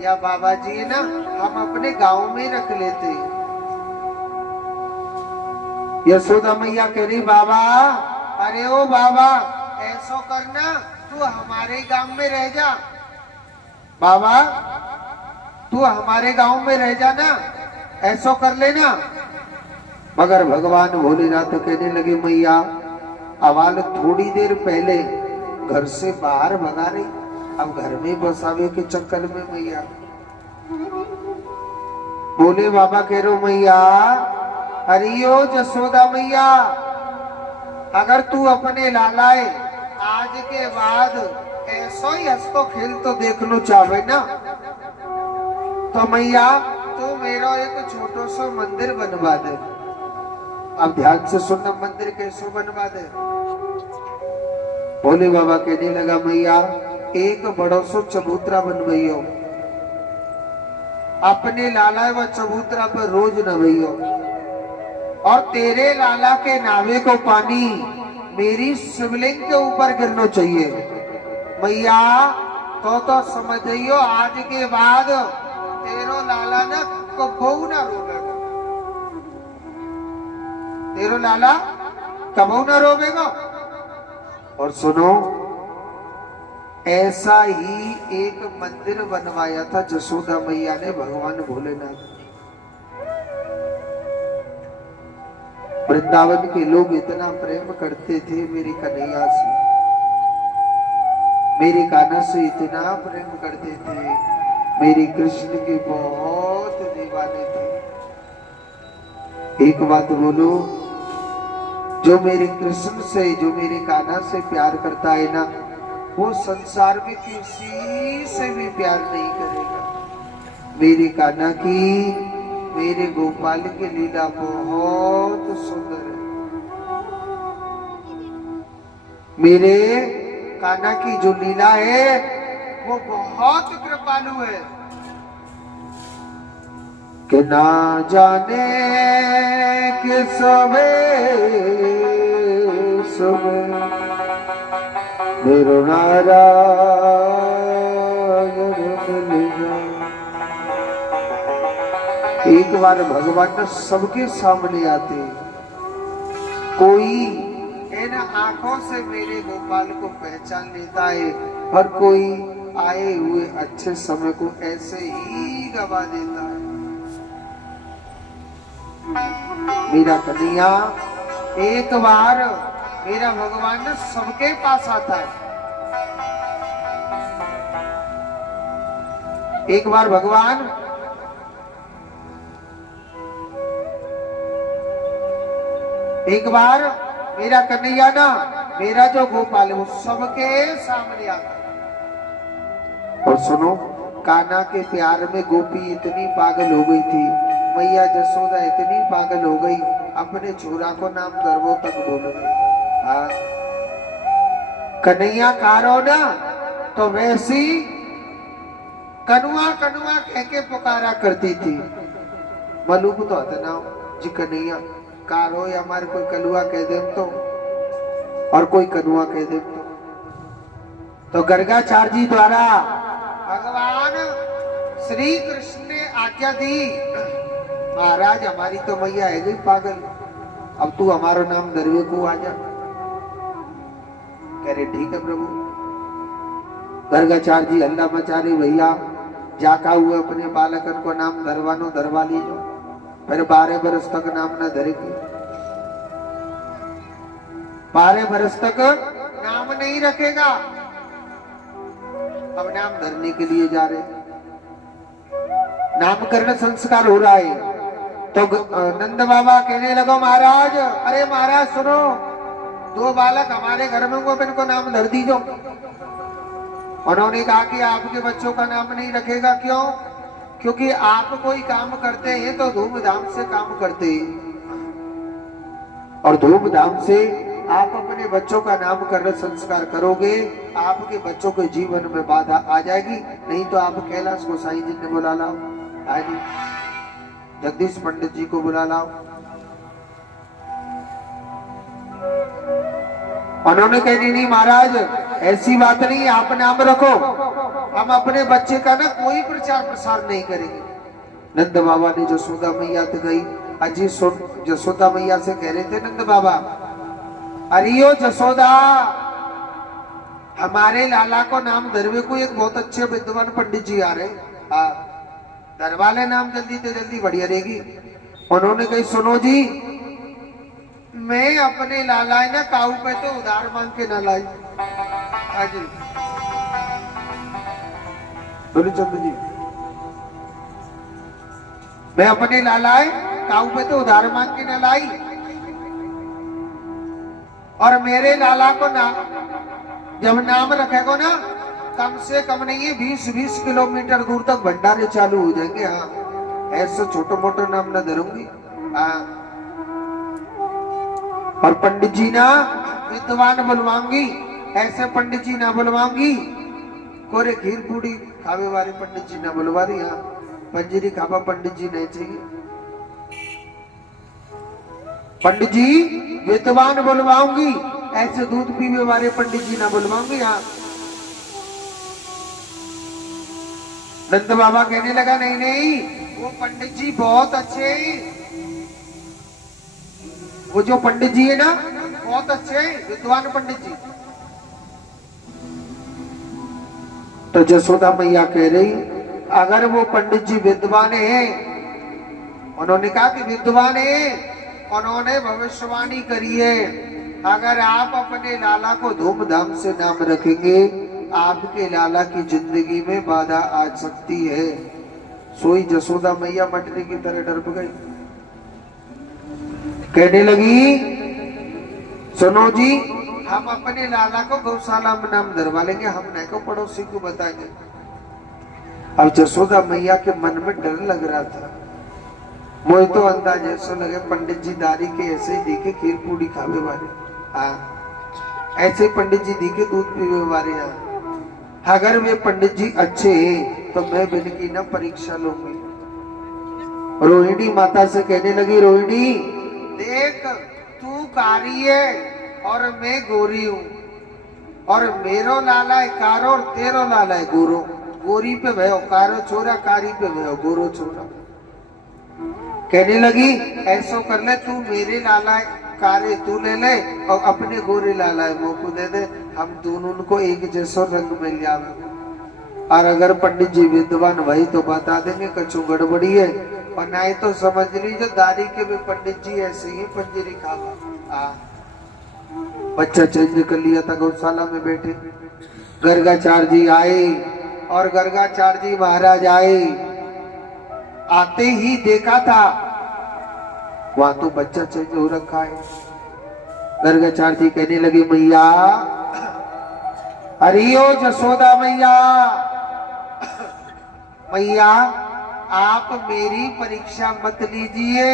या बाबा जी है ना हम अपने गांव में रख लेते। यशोदा मैया कह रही बाबा, अरे ओ बाबा ऐसो करना तू हमारे गांव में रह जा, बाबा तू हमारे गांव में रह जाना, ऐसो कर लेना। मगर भगवान भोलेनाथ कहने लगे मैया अवाल थोड़ी देर पहले घर से बाहर भगा रही, अब घर में बसावे के चक्कर में मैया। बोले बाबा कह रो मैया, हरियो जसोदा मैया, अगर तू अपने लालाए आज के बाद ऐसो ही हंसतो खेल तो देख लो चाहे ना, तो मैया तू मेरा एक छोटो सा मंदिर बनवा दे। अब ध्यान से सुनना, मंदिर कैसे बनवा दे। भोले बाबा कहने लगा मैया एक बड़ो सो चबूतरा बनवाइयो, अपने लाला व चबूतरा पर रोज नवैयो, और तेरे लाला के नावे को पानी मेरी शिवलिंग के ऊपर गिरना चाहिए। मैया तो समझियो आज के बाद तेरो लाला न कबू ना रोवेगा, तेरो लाला कबू ना रोवेगा। और सुनो, ऐसा ही एक मंदिर बनवाया था जसोदा मैया ने भगवान भोलेनाथ। वृंदावन के लोग इतना प्रेम करते थे मेरी कन्हैया से, मेरे कान्हा से इतना प्रेम करते थे, मेरी कृष्ण के बहुत दीवाने थे। एक बात बोलो, जो मेरे कृष्ण से, जो मेरे कान्हा से प्यार करता है ना, वो संसार में किसी से भी प्यार नहीं करेगा। मेरे कान्हा की, मेरे गोपाल की लीला बहुत सुंदर है। मेरे कान्हा की जो लीला है वो बहुत कृपालु है कि ना जाने किस समय मेरो नारायण मिलेगा। एक बार भगवान सबके सामने आते, कोई इन आंखों से मेरे गोपाल को पहचान लेता है, और कोई आए हुए अच्छे समय को ऐसे ही गवा देता है। मेरा कन्हैया एक बार मेरा भगवान सबके पास आता है। एक बार भगवान मेरा कन्हैया ना, मेरा जो गोपाल है वो सबके सामने आता है। और सुनो, कान्हा के प्यार में गोपी इतनी पागल हो गई थी, मैया जसोदा इतनी पागल हो गई, अपने छोरा को नाम गर्वो तक बोल गई। हाँ, कन्हैया कारो ना, तो वैसी कनुआ कनुआ कह के पुकारा करती थी। मलूक तो इतना जी कन्हैया कारो, या हमारे कोई कलुआ कह दे और कोई कनुआ कह दे तो गर्गाचार्य जी द्वारा भगवान श्री कृष्ण ने आज्ञा दी, महाराज हमारी तो मैया है गई पागल, अब तू हमारा नाम दरवे को आ जा। कह रहे ठीक है प्रभु। गर्गाचार्य जी हल्ला मचा रहे, भैया जाका हुए अपने बालकन को नाम धरवानो धरवा लीजो, फिर 12 बरस तक नाम न धरेगी, 12 बरस तक नाम नहीं रखेगा। अब नाम धरने के लिए जा रहे, नामकरण संस्कार हो रहा है। तो नंद बाबा कहने लगा महाराज, अरे महाराज सुनो, 2 बालक हमारे घर में वो इनको नाम धर दीजो। उन्होंने कहा कि आपके बच्चों का नाम नहीं रखेगा, क्यों? क्योंकि आप कोई काम करते हैं तो धूमधाम से काम करते हैं, और धूमधाम से आप अपने बच्चों का नामकरण संस्कार करोगे, आपके बच्चों के जीवन में बाधा आ जाएगी। नहीं तो आप कैलाश गोसाई जी ने बुला लाओ, आजी जगदीश पंडित जी को बुला लाओ। उन्होंने कह दी नहीं महाराज, ऐसी बात नहीं, आप नाम रखो, हम अपने बच्चे का ना कोई प्रचार प्रसार नहीं करेंगे। नंद बाबा ने जसोदा मैया तक गई, अजी सुन, जसोदा मैया से कह रहे थे नंद बाबा, अरियो जसोदा, हमारे लाला को नाम धरवे को एक बहुत अच्छे विद्वान पंडित जी आ रहे, धरवा ले नाम जल्दी से जल्दी, बढ़िया रहेगी। उन्होंने कही सुनो जी, मैं अपने लाला ना काऊ पे तो उधार मांग के ना लाई। हाजी बोले चंद जी, मैं अपने लाला काऊ पे तो उधार मांग के ना लाई, और मेरे लाला को ना जब नाम रखेगो ना कम से कम नहीं 20-20 किलोमीटर दूर तक भंडारे चालू हो जाएंगे। हाँ, ऐसे छोटे मोटे नाम ना धरूंगी। हाँ, और पंडित जी ना विद्वान बुलवाऊंगी, ऐसे पंडित जी ना बुलवाऊंगी कोरे खीर पूड़ी खावे वाले पंडित जी ना बुलवा रही। हाँ, पंजीरी खावा पंडित जी नहीं चाहिए। पंडित जी विद्वान बुलवाऊंगी, ऐसे दूध पीने वाले पंडित जी ना बुलवाऊंगी। हाँ, नंद बाबा कहने लगा नहीं नहीं, वो पंडित जी बहुत अच्छे हैं, वो जो पंडित जी है ना बहुत अच्छे हैं, विद्वान पंडित जी। तो जसोदा मैया कह रही अगर वो पंडित जी विद्वान है, उन्होंने कहा कि विद्वान है, उन्होंने भविष्यवाणी करी है अगर आप अपने लाला को धूमधाम से नाम रखेंगे आपके लाला की जिंदगी में बाधा आ सकती है। सोई जसोदा मैया मटरी की तरह डर गई, कहने लगी सुनो जी, हम अपने लाला को गौशाला में नाम धरवा लेंगे, हम नहीं को पड़ोसी को बताएंगे। अब जसोदा मैया के मन में डर लग रहा था। मुझे तो अंदाज ऐसा लगे पंडित जी दारी के ऐसे ही दिखे खीर पूड़ी खावे वाले। हाँ, ऐसे पंडित जी दिखे दूध पीवे वाले। हाँ, अगर वे पंडित जी अच्छे हैं तो मैं इनकी ना परीक्षा लूंगी। रोहिणी माता से कहने लगी रोहिणी देख, तू कारी है और मैं गोरी हूँ, और मेरो लाला है कारो और तेरो लाला है गोरो। गोरी पे भयो कारो छोरा, कारी पे भयो गोरो छोरा। कहने लगी ऐसा कर ले, तू मेरे लाला काले तू ले ले और अपने गोरे लाला मोको दे दे, हम दोनों को एक जैसा रंग मिल जावे। और अगर पंडित जी विद्वान वही तो बता देंगे कछु गड़बड़ी है, और नहीं तो समझ लीजिए दादी के भी पंडित जी ऐसे ही पंजीरी खावा। बच्चा चेंज कर लिया था, गौशाला में बैठे गर्गाचार्य जी आए, और गर्गाचार्य जी महाराज आए, आते ही देखा था वहां तो बच्चा चेंज हो रखा है। गर्गाचार्य जी कहने लगे मैया, हरियो जसोदा मैया, मैया आप मेरी परीक्षा मत लीजिए।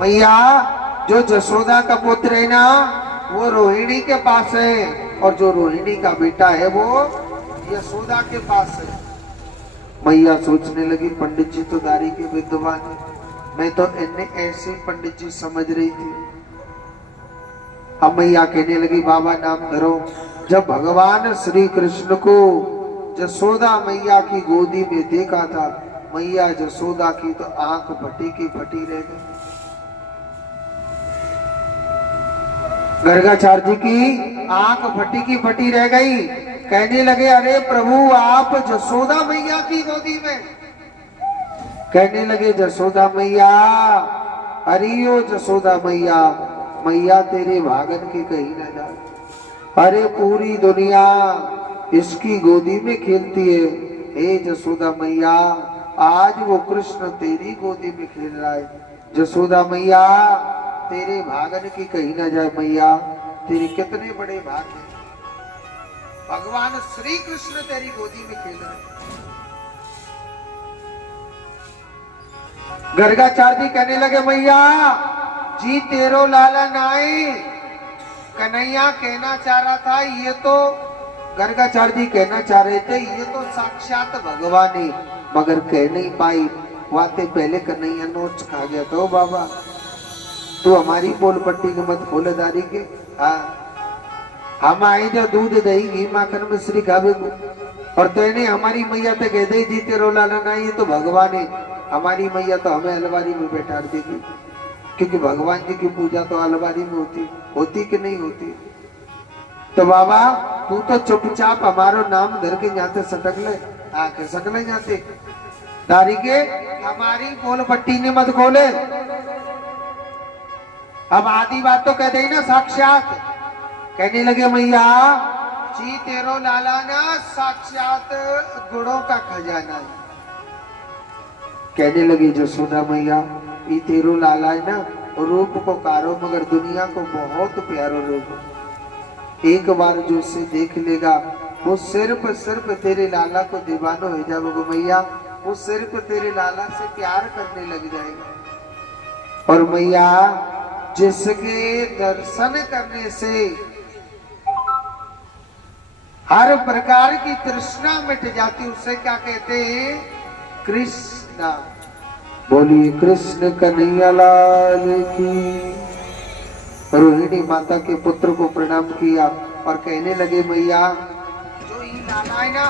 मैया जो जसोदा का पुत्र है ना वो रोहिणी के पास है, और जो रोहिणी का बेटा है वो यशोदा के पास है। मैया सोचने लगी पंडित जी तो दारी के विद्वान है, मैं तो इन्हें ऐसे पंडित जी समझ रही थी। अब मैया कहने लगी बाबा नाम धरो। जब भगवान श्री कृष्ण को जसोदा मैया की गोदी में देखा था, मैया जसोदा की तो आंख फटी की फटी रह गई। गर्गाचार्य जी की आंख फटी की फटी रह गई। कहने लगे अरे प्रभु आप जसोदा मैया की गोदी में। कहने लगे जसोदा मैया, हरियो जसोदा मैया, मैया तेरे भागन की कहीं न जाए। अरे पूरी दुनिया इसकी गोदी में खेलती है, हे जसोदा मैया आज वो कृष्ण तेरी गोदी में खेल रहा है। जसोदा मैया तेरे भागन की कहीं न जाए, मैया तेरे कितने बड़े भाग हैं, भगवान श्री कृष्ण तेरी गोदी में खेल रहे हैं। गर्गाचार्य जी कहने लगे मैया जी तेरो लाला नाई, कन्हैया कहना चाह रहा था, ये तो गर्गाचार्य जी कहना चाह रहे थे ये तो साक्षात भगवान है, मगर कह नहीं पाई। वाते पहले कन्हैया नोच खा गया तो बाबा तू हमारी पोल पट्टी के मत खोलेदारी के। हाँ हम आए जो दूध दही घी माखन मिश्री खावे को, और तेने हमारी मैया तो कह दे जी तेरो लाला ना ये तो भगवान है, हमारी मैया तो हमें अलमारी में बैठा देगी, क्योंकि भगवान जी की पूजा तो अलमारी में होती कि नहीं होती। तो बाबा तू तो चुपचाप हमारो नाम धर के जाते सटक ले, आके सकले जाते दारी के, हमारी पोल पट्टी ने मत खोले। अब आधी बात तो कह दे ना साक्षात। कहने लगे मैया जी तेरो लाला ना साक्षात गुणों का खजाना है। कहने लगी जसोदा मैया ये तेरो लाला है ना रूप को कारो, मगर दुनिया को बहुत प्यारो रूप। एक बार जो उसे देख लेगा वो सिर्फ सिर्फ तेरे लाला को दीवाना हो जाएगा मैया, वो सिर्फ तेरे लाला से प्यार करने लग जाएगा। और मैया जिसके दर्शन करने से हर प्रकार की तृष्णा मिट जाती, उसे क्या कहते हैं? कृष्णा। बोलिए कृष्ण कन्हैया लाल की। रोहिणी माता के पुत्र को प्रणाम किया और कहने लगे मैया जो ये लाला है ना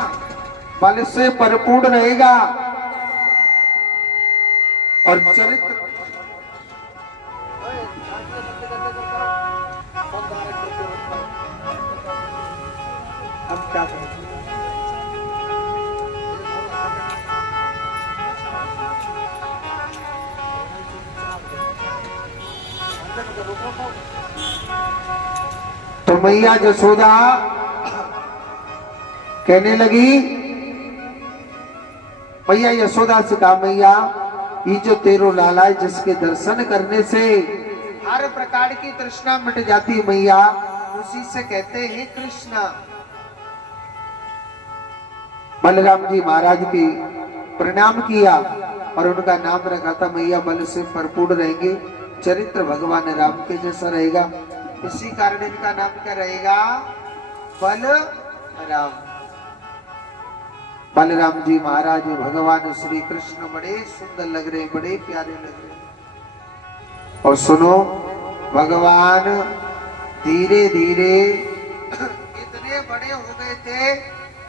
बल से परिपूर्ण रहेगा और चरित्र अब क्या करें? तो मैया यशोदा कहने लगी, मैया यशोदा से कहा मैया ये जो तेरो लाला है जिसके दर्शन करने से हर प्रकार की तृष्णा मिट जाती है मैया, उसी से कहते हैं कृष्णा। बलराम जी महाराज की प्रणाम किया और उनका नाम रखा था मैया बल से भरपूर रहेंगे, चरित्र भगवान राम के जैसा रहेगा, इसी कारण इनका नाम क्या रहेगा? बलराम। बलराम जी महाराज भगवान श्री कृष्ण बड़े सुंदर लग रहे, बड़े प्यारे लग रहे। और सुनो भगवान धीरे धीरे इतने बड़े हो गए थे,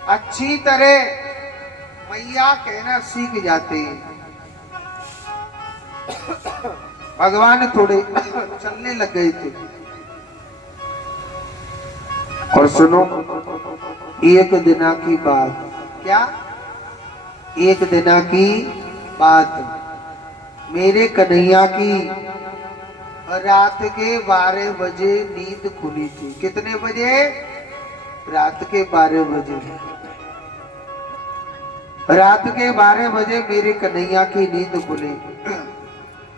अच्छी तरह मैया कहना सीख जाते। भगवान थोड़े चलने लग गए थे। और सुनो एक दिना की बात, क्या? एक दिना की बात, मेरे कन्हैया की रात के 12 बजे नींद खुली थी। कितने बजे? रात के 12 बजे। रात के 12 बजे मेरे कन्हैया की नींद खुली।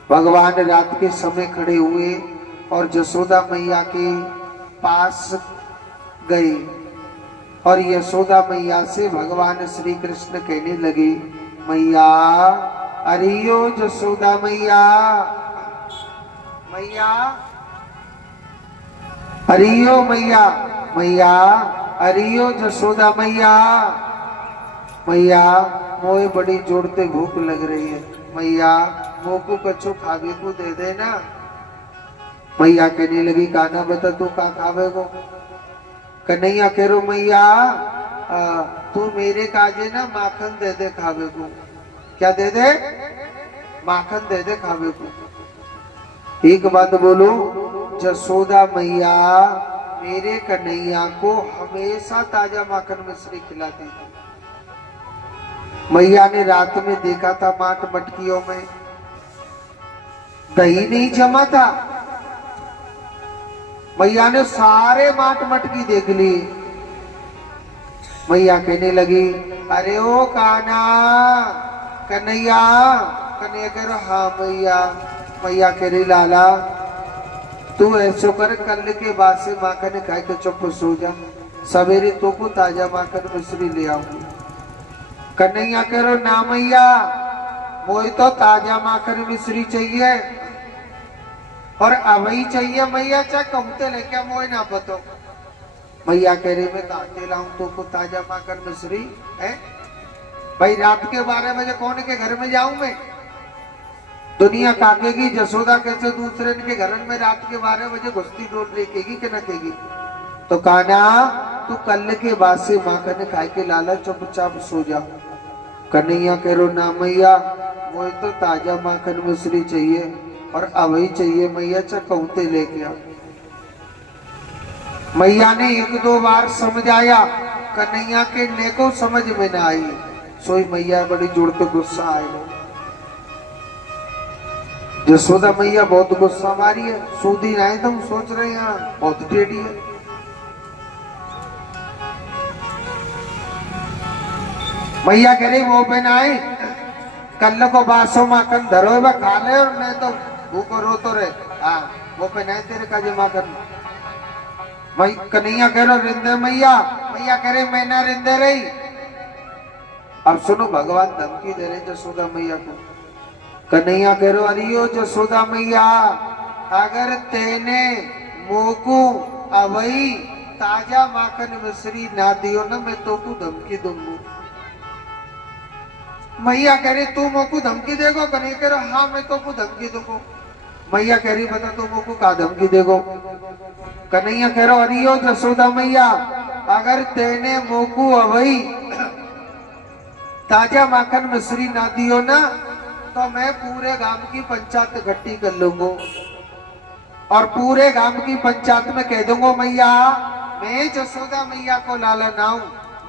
भगवान रात के समय खड़े हुए और यशोदा मैया के पास गए और यशोदा मैया से भगवान श्री कृष्ण कहने लगे मैया अरियो यशोदा मैया, मैया अरियो मैया, मैया अरियो यशोदा मैया, मैया मोए बड़ी जोड़ते भूख लग रही है, मैया मोको कच्चो खावे को दे देना। मैया कहने लगी काना बता तू का खावे को? कन्हैया कह रो मैया तू मेरे काजे ना माखन दे दे खावे को। क्या दे दे? माखन दे दे खावे को। एक बात बोलो, यशोदा मैया मेरे कन्हैया को हमेशा ताजा माखन मिश्री खिलाती थी। मैया ने रात में देखा था माट मटकियों में दही नहीं जमा था। मैया ने सारे माट मटकी देख ली। मैया कहने लगी अरे ओ काना कन्हैया। कन्हैया कह रहा हाँ मैया। मैया कह रही लाला तू ऐसो कर कल के बाद से माखन खाए के चुप सो जा, सवेरे तो को ताजा माखन मिश्री ले आऊंगी। कन्हैया कह रहा ना मैया मोई तो ताजा माखन मिश्री चाहिए और अवई चाहिए मैया, चाहे कहते लेके मोए ना बतो। मैया कह रही मैं काटे लाऊं तो को ताजा माखन मिश्री है? भाई रात के 12 बजे कौन के घर में जाऊं मैं? दुनिया काटेगी। यशोदा कैसे दूसरे के घर में रात के 12 बजे घुसती डोल रेखेगी कि न केगी? तो काना तू कल के बाद से माखन खाए के लाला चुपचाप सो जा। कन्हैया कह रो ना मैया मुझे तो ताजा माखन मिश्री चाहिए और अवही चाहिए मैया, चाहे कहते लेके आ। मैया ने 1-2 बार समझाया, कन्हैया के नेको समझ में ना आई। सोई मैया बड़ी जोड़ के गुस्सा आए। यशोदा मैया बहुत गुस्सा मारी है। सूदी आए तुम सोच रहे हैं बहुत टेढ़ी है। मैया कह रही वो पहनाए कल को बासो माखन धरो वह खा ले और नहीं तो भूखो रो तो रहे। हाँ वो पहनाए तेरे का जो माखन। भाई कन्हैया कह रहे रिंदे मैया, मैया कह रहे मैं ना रिंदे रही। अब सुनो भगवान धमकी दे रहे जसोदा मैया को। कन्हैया कह रहे अरियो जसोदा मैया, अगर तेने मोकू अवई ताजा माखन मिश्री ना दियो ना मैं तो को धमकी दूंगी। मैया कह रही तू मोकू धमकी देगो? कन्हैया कह रहे हाँ मैं तो को धमकी दूंगा। मैया कह रही बता तू मोकू का धमकी देगो? कन्हैया कह रहे अरियो जसोदा मैया, अगर तेने मोकू अवई ताजा माखन मिश्री ना दियो ना तो मैं पूरे गांव की पंचायत इकट्ठी कर लूंगा और पूरे गांव की पंचायत में कह दूंगा मैया मैं जसोदा मैया को लाला ना हूं,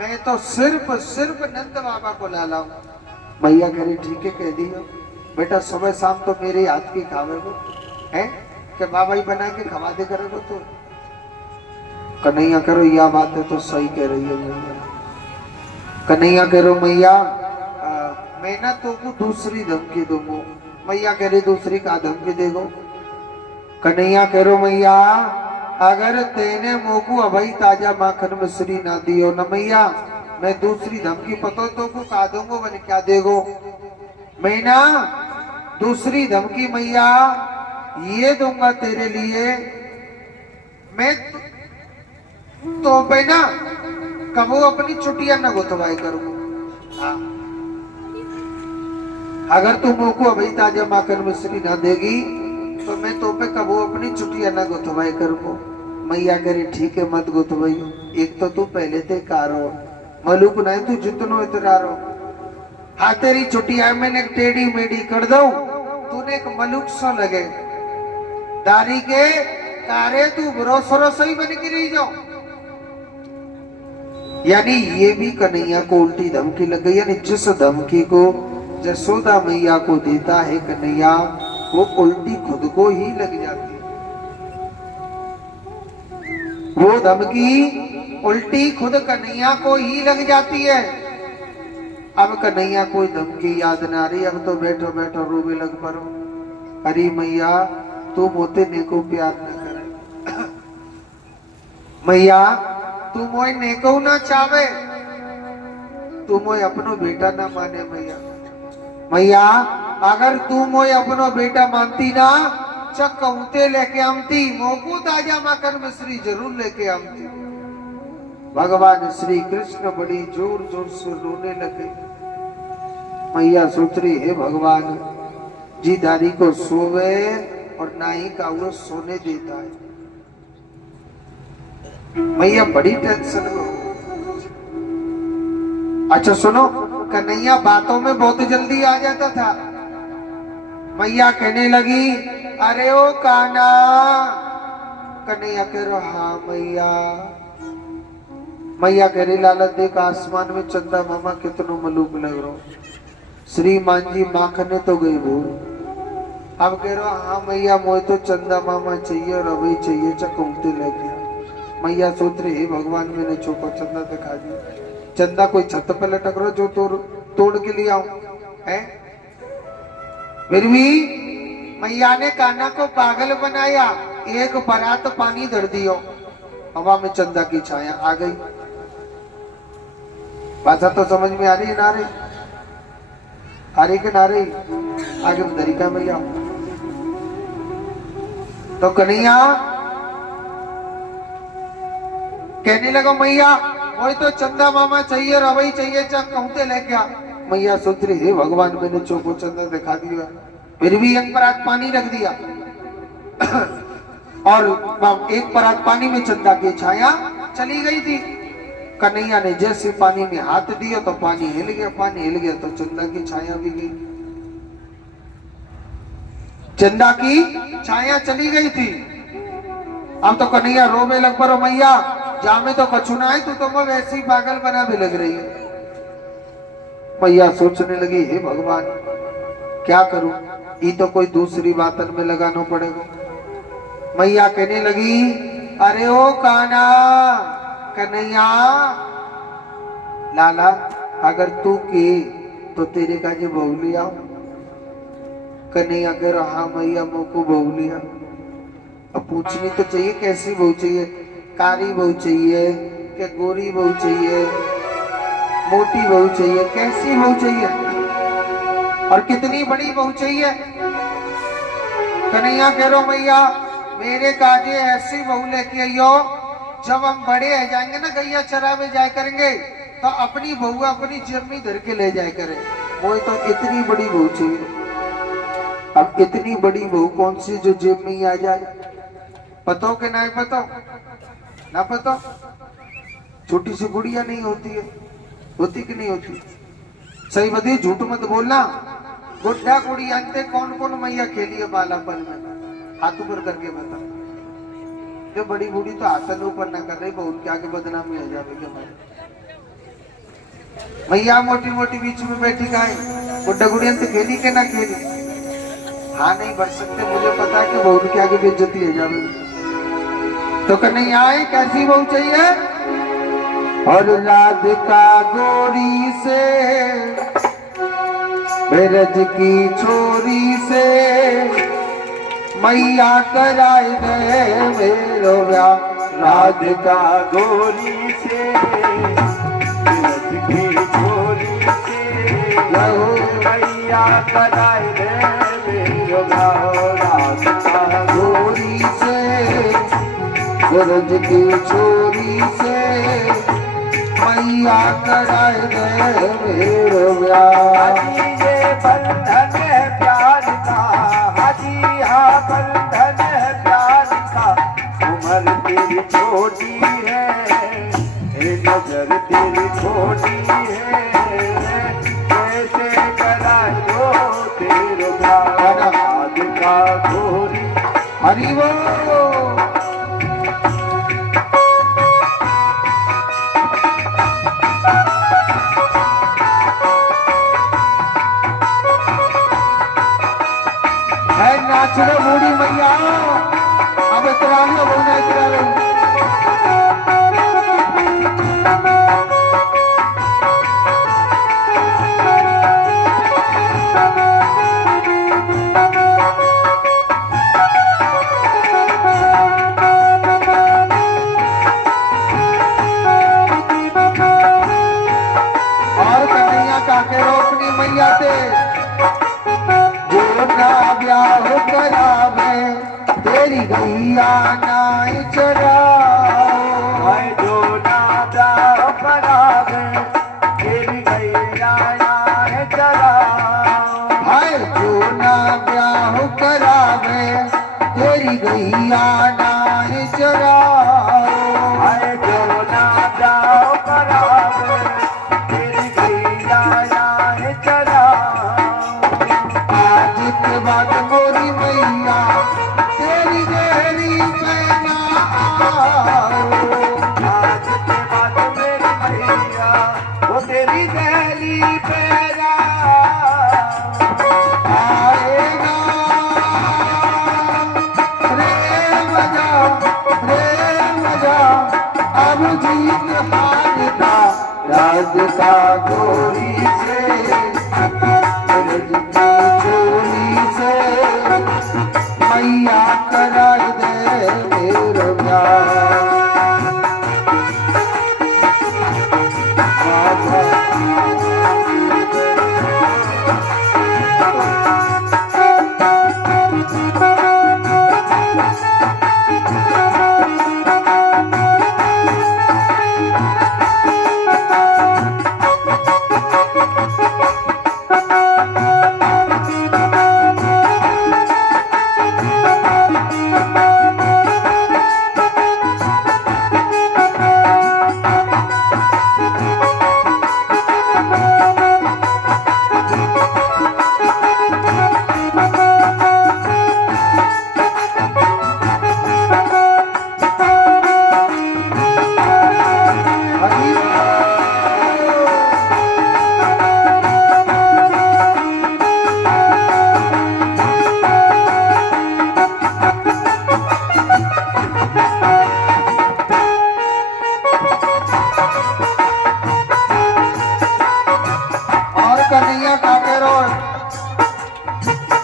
मैं तो सिर्फ नंद बाबा को लाला हूं। मैया कह रही ठीक है कह दियो बेटा, सुबह शाम तो मेरे हाथ की खावेगो है कि बाबा ही बना के खवा दे करेगो। तो कन्हैया करो यह बात है तो सही कह रही है मैया। कन्हैया करो मैया मैं ना तो को दूसरी धमकी दूंगा। मैया कह रही दूसरी का धमकी देगो? कन्हैया कह रो मैया अगर तेने मोकू अभई ताजा माखन मिश्री ना दियो न मैया मैं दूसरी धमकी पतो तो को का दूंगो मैंने क्या देगो? मैं ना दूसरी धमकी मैया ये दूंगा तेरे लिए, मैं तो पे ना कबो अपनी छुट्टियां न गुथवाई करूंगा। हाँ। अगर तू मोको अभी ताजा माखन मिश्री ना देगी तो मैं तो पे कबो अपनी छुट्टियां ना गुथवाई करूंगा। मैया करे ठीक है मत गुथवाई, एक तो तू पहले थे कारो मलूक नहीं तू जितनो इतरारो। हाँ तेरी छुट्टियां मैंने टेढ़ी मेढ़ी कर दू, तूने एक मलूक सो लगे दारी के कारे तू भरोसो सही बन के रही जाओ। यानी ये भी कन्हैया को उल्टी धमकी लग गई। यानी जिस धमकी को जसोदा मैया को देता है कन्हैया वो उल्टी खुद को ही लग जाती है। वो धमकी उल्टी खुद कन्हैया को ही लग जाती है। अब कन्हैया कोई धमकी याद ना रही, अब तो बैठो बैठो रोवे लग पड़ो। अरे मैया तू मोते नेको प्यार न करे, मैया तू मोय नेको ना चावे, तू मोय अपनो बेटा ना माने। मैया मैया अगर तू मोय अपनो बेटा मानती ना चक कहते लेके आमती, मोकू ताजा माखन मिश्री जरूर लेके आमती। भगवान श्री कृष्ण बड़ी जोर जोर से रोने लगे। मैया सोच रही है भगवान जी दारी को सोवे और ना ही का वो सोने देता है। मैया बड़ी टेंशन में। अच्छा सुनो, कन्हैया बातों में बहुत जल्दी आ जाता था। मैया कहने लगी अरे ओ काना। कन्हैया कह रहा हाँ मैया। मैया कह रही लाला देख आसमान में चंदा मामा कितनो मलूक लग रहा, श्रीमान जी माखने तो गई भूल। अब कह रहा हाँ मैया मोए तो चंदा मामा चाहिए और अभी चाहिए चकमते लग गया। मैया सोच रही भगवान मैंने चौका चंदा दिखा दिया, चंदा कोई छत पे लटक रहा जो तोड़ के लिए आऊं है। फिर भी मैया ने कान्हा को पागल बनाया, एक परात पानी धर दियो, हवा में चंदा की छाया आ गई। भाषा तो समझ में आ रही है ना रही? आ रही कि ना रही? आगे दरिका मैया तो कन्हैया कहने लगा मैया वही तो चंदा मामा चाहिए रवई चाहिए चक कहते लेके आ। मैया सोच रही है भगवान मैंने चौको चंदा दिखा दिया, फिर भी एक परात पानी रख दिया और एक परात पानी में चंदा की छाया चली गई थी। कन्हैया ने जैसे पानी में हाथ दिया तो पानी हिल गया, पानी हिल गया तो चंदा की छाया भी गई। चंदा की छाया चली गई थी। अब तो कन्हैया रोवे लग पड़ो मैया जामे तो कछु ना है, तू तो मैं वैसे ही पागल बना भी लग रही है। मैया सोचने लगी हे भगवान क्या करूं, ये तो कोई दूसरी बातन में लगाना पड़ेगा। मैया कहने लगी अरे ओ काना कन्हैया लाला अगर तू के तो तेरे का जो बहू लिया। कन्हैया कह रहा हाँ मैया मोको बहू लिया। अब पूछनी तो चाहिए कैसी बहू चाहिए। कारी बहू चाहिए कि गोरी बहू चाहिए, मोटी बहू चाहिए, कैसी बहू चाहिए और कितनी बड़ी बहू चाहिए? कन्हैया कह रो मैया मेरे काजे ऐसी बहू लेके आइयो, जब हम बड़े हो जाएंगे ना गैया चरावे जाए करेंगे तो अपनी बहू अपनी जेब में धर के ले जाए करे। वो तो इतनी बड़ी बहू चाहिए। अब इतनी बड़ी बहू कौन सी जो जेब में ही आ जाए? पतो के नहीं पतो ना पतो? छोटी सी गुड़िया नहीं होती है, होती कि नहीं होती? सही बता, झूठ मत बोलना। गुड्डा गुड़िया अंते कौन कौन मैया खेली है बालापन में? हाथ ऊपर करके बता। जो बड़ी बूढ़ी तो हाथ ऊपर ना कर रही, बहुत के आगे बदनामी हो जाएगी। मैया मोटी मोटी बीच में बैठी गाय गुड्डा गुड़िया अंते खेली के ना खेली? हाँ नहीं बढ़ सकते, मुझे पता है कि बहुत के आगे बेइज्जती हो जाएगी। तो कन्हैया आए कैसी बहू चाहिए? और राधिका गोरी से ब्रज की छोरी से मैया कराए गए मेरो ब्याह। राधिका गोरी से ब्रज की छोरी से मैया कराए रे मेरो ब्याह। राधिका गोरी से ब्रज की छोरी से मैया कराए गए मेरो ब्याह। हाजी ये बंधन है प्यार का, हाजी हाँ बंधन है प्यार का। उम्र तेरी छोटी है, नजर तेरी छोटी है, कैसे करायो तेरे ब्याह। राधिका गोरी हरि वो है नाच लो बूढ़ी मैया, अब इतरा लो बोलना इतरा लो। और कन्हैया काके रोकनी मैया थे ब्याह करावे तेरी गैया नाई चराओ। जो ना ब्याह करावे तेरी गैया नाई चराओ। हाय जो ना ब्याह करावे तेरी गैया नाई चराओ। हाय जो ना ब्याह करावे तेरी गैया नाई चराओ। आज के बाद गोरी मैया तेरी देरी में ना आओ। आज के बाद मेरी मैया वो तेरी दहली पे आएगा रे मजा अब जीत हारता। राधिका गोरी से ब्रज की छोरी से मैया कराए दे मेरो ब्याह।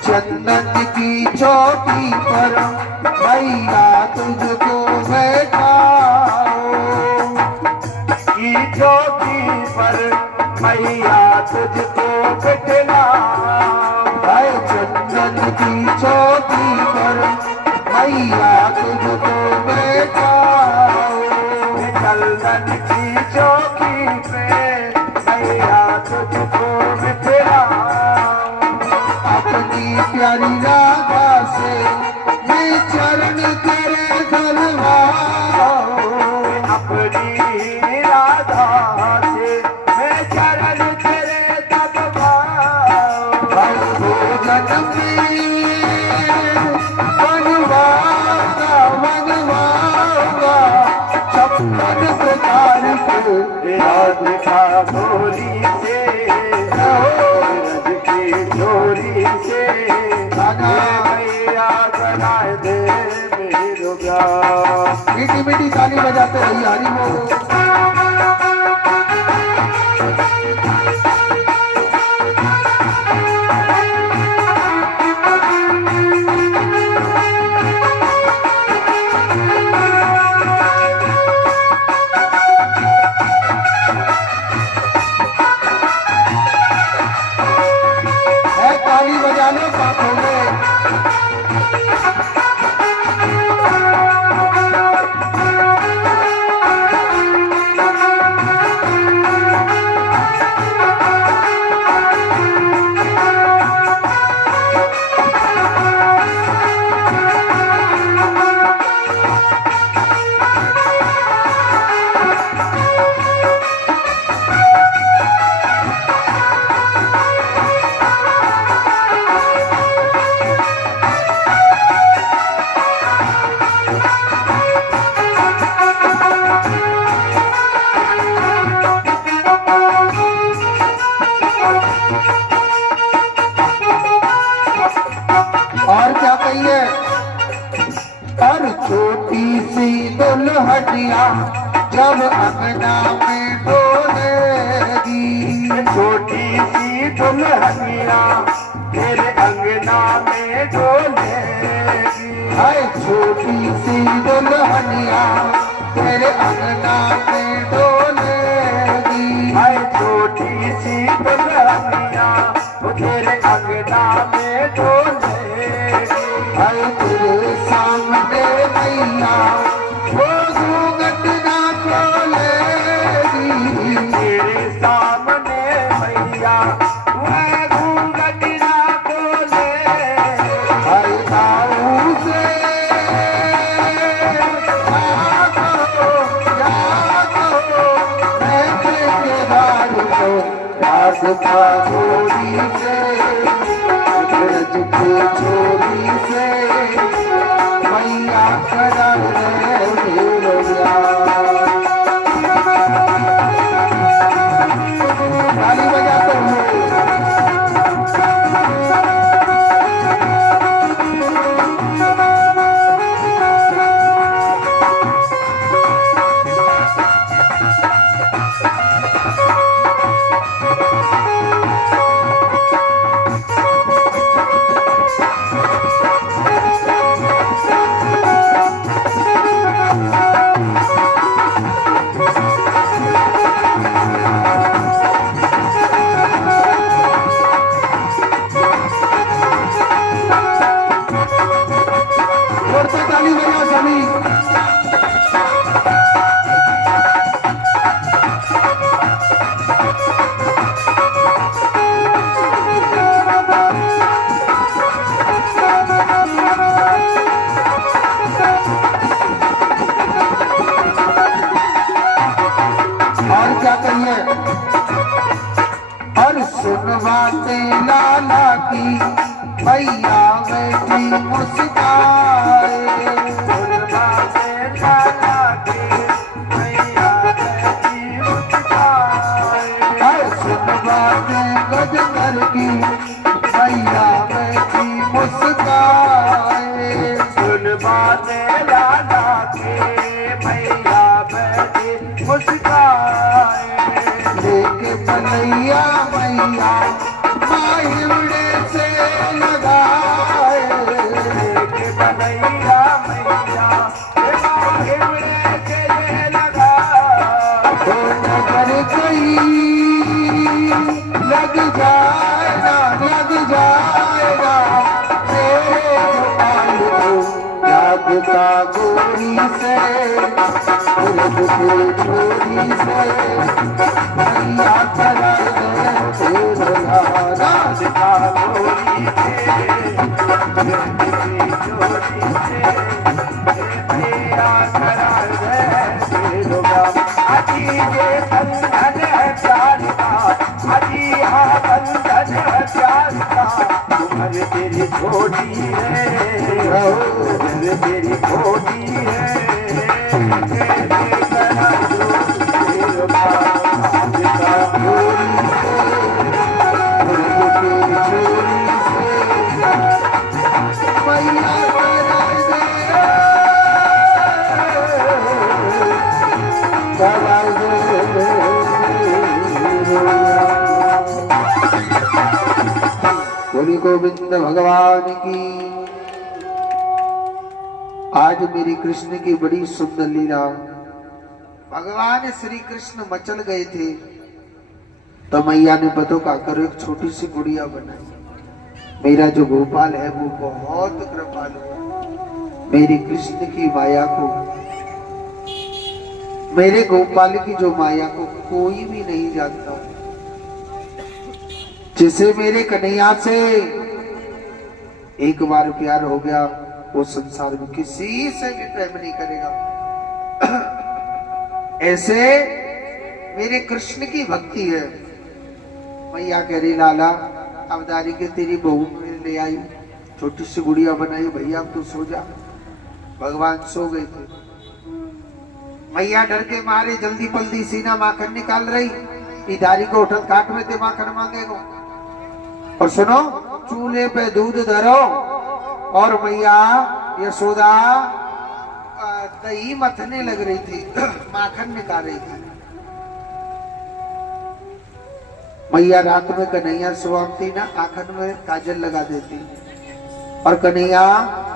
चंदन की चौकी पर मैया तुझको बैठा मैया तुझको बिठलाऊं। हाय चंदन की चौकी पर मैया तुझको बैठाओ। चंदन की चौकी पे मैया तुझको बिठलाऊं। अपनी प्यारी राधा से मैं चरण तेरे धरवाओ। अपनी राधा से मैं चरण तेरे दबाऊं। हर भोजन में बनवाऊंगा बनवाऊंगा छप्पन प्रकार के राधिका गोरी से रज की चोरी से मैया बनाए दे मेरो प्यार। मीठी मीठी ताली बजाते रहिए हरि बोल। है ताली बजा लो बातों में। और क्या कहिए। और छोटी सी दुल्हनिया जब अंगना में डोलेगी। छोटी सी दुल्हनिया तेरे अंगना में डोलेगी। हाय छोटी सी दुल्हनिया तेरे अंगना में डोलेगी। हाय छोटी सी दुल्हनिया वो तेरे अंगना में डोलेगी। हाय तेरे सामने मैया वो घूंघट ना खोलेगी। तेरे सामने मैया वह घूंघट ना खोले। हाय ताऊ से राधिका गोरी से ब्रज के छोरी से मैया करा रे मेरो प्यार। ताली बजाते हुए जोर से ताली बजाओ सभी। और क्या कहिए। और सुनवाते लाला की मैया बैठी मुस्काए। सुनवाते लाला की मैया बैठी मुस्काए। हर सुनवाते गजनर की मैया बैठी मुस्काए। सुनवाते लाला की मैया बैठी मुस्काए। लेके बनैया मैया माहिवड़े से लगाए। लेके बनैया मैया हिमड़े के लगाए। तो नगर गई राधिका गोरी से उर्फ के छोरी से मैया करा दे तेरे लाला। राधिका गोरी से जोड़ी से मैया करा दे लोगा। अजी ये बंधन है प्यार का, अजी हाँ बंधन है प्यार का। तुम्हारे तेरी छोटी है, तेरी छोटी है। करा दो तेरा राधिका गोरी बोली गोविंद भगवान की। आज मेरी कृष्ण की बड़ी सुंदर लीला। भगवान श्री कृष्ण मचल गए थे तो मैया ने बतो का कर एक छोटी सी गुड़िया बनाई। मेरा जो गोपाल है वो बहुत कृपालु है। मेरी कृष्ण की माया को, मेरे गोपाल की जो माया को कोई भी नहीं जानता। जिसे मेरे कन्हैया से एक बार प्यार हो गया वो संसार में किसी से भी प्रेम नहीं करेगा। ऐसे मेरे कृष्ण की भक्ति है। मैया कह रही लाला अवतारी के तेरी बहू में ले आई, छोटी सी गुड़िया बनाई, भैया अब तू सो जा। भगवान सो गए थे। मैया डर के मारे जल्दी पल्दी सीना माखन निकाल रही। इधारी को उठल काट में ते माखन मांगेगो। और सुनो चूल्हे पे दूध धरो और मैया यशोदा दही मथने लग रही थी, माखन निकाल रही थी। मैया रात में कन्हैया सुहाती ना आंखन में काजल लगा देती और कन्हैया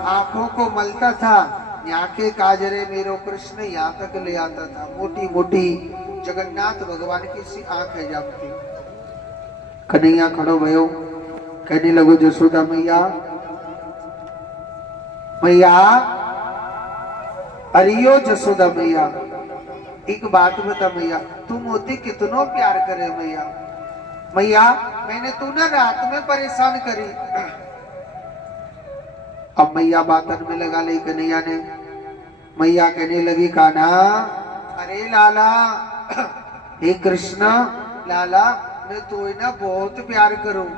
आंखों को मलता था। यहाँ के काजरे मेरो कृष्ण यहाँ तक ले आता था। मोटी मोटी जगन्नाथ भगवान की सी आंख है जापती। कन्हैया खड़ो भयो, कहने लगो जसोदा मैया मैया अरियो जसोदा मैया एक बात बता मैया, तुम होती कितनो प्यार करे मैया। मैया मैंने तू ना रात में परेशान करी। अब मैया बातन में लगा ली कन्हैया ने। मैया कहने लगी कान्हा अरे लाला हे कृष्ण लाला मैं तो ना बहुत प्यार करूं।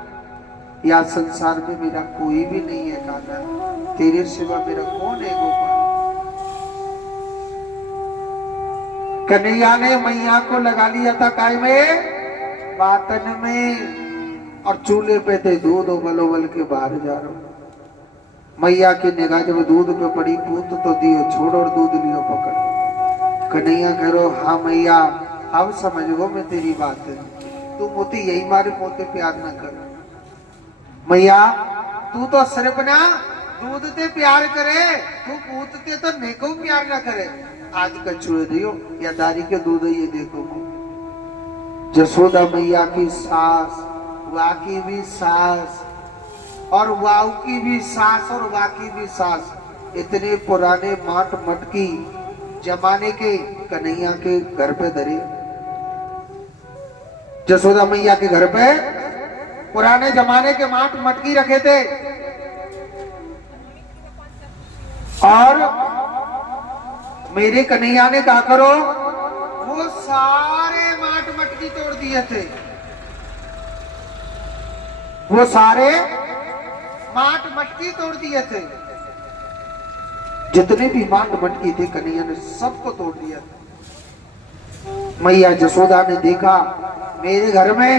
या संसार में मेरा कोई भी नहीं है कान्हा, तेरे सिवा मेरा कौन है गोपाल। कन्हैया ने मैया को लगा लिया था काय में, बातन में, और चूल्हे पे थे दूध उबल उबल के बाहर जा रहा। मैया की निगाह जब दूध पे पड़ी, पूत तो दियो छोड़ और दूध लियो पकड़। कन्हैया कह रो हाँ मैया अब समझ गो मैं तेरी बात है। तू मोती यही मारे मोते प्यार न कर। मैया तू तो सिर्फ ना दूध ते प्यार करे, तू पूत ते तो नेको प्यार ना करे। आज कछुए दियो या दारी के दूध ये देखो। जसोदा मैया की सास, वाह की भी सास और वाऊ की भी सास और वाह की भी सास, इतने पुराने माट मटकी जमाने के कन्हैया के घर पे धरे। जसोदा मैया के घर पे पुराने जमाने के माट मटकी रखे थे और मेरे कन्हैया ने कहा करो वो सारे माट मटकी तोड़ दिए थे। वो सारे माट मटकी तोड़ दिए थे। जितने भी माट मटकी थे कन्हैया ने सबको तोड़ दिया। मैया जसोदा ने देखा मेरे घर में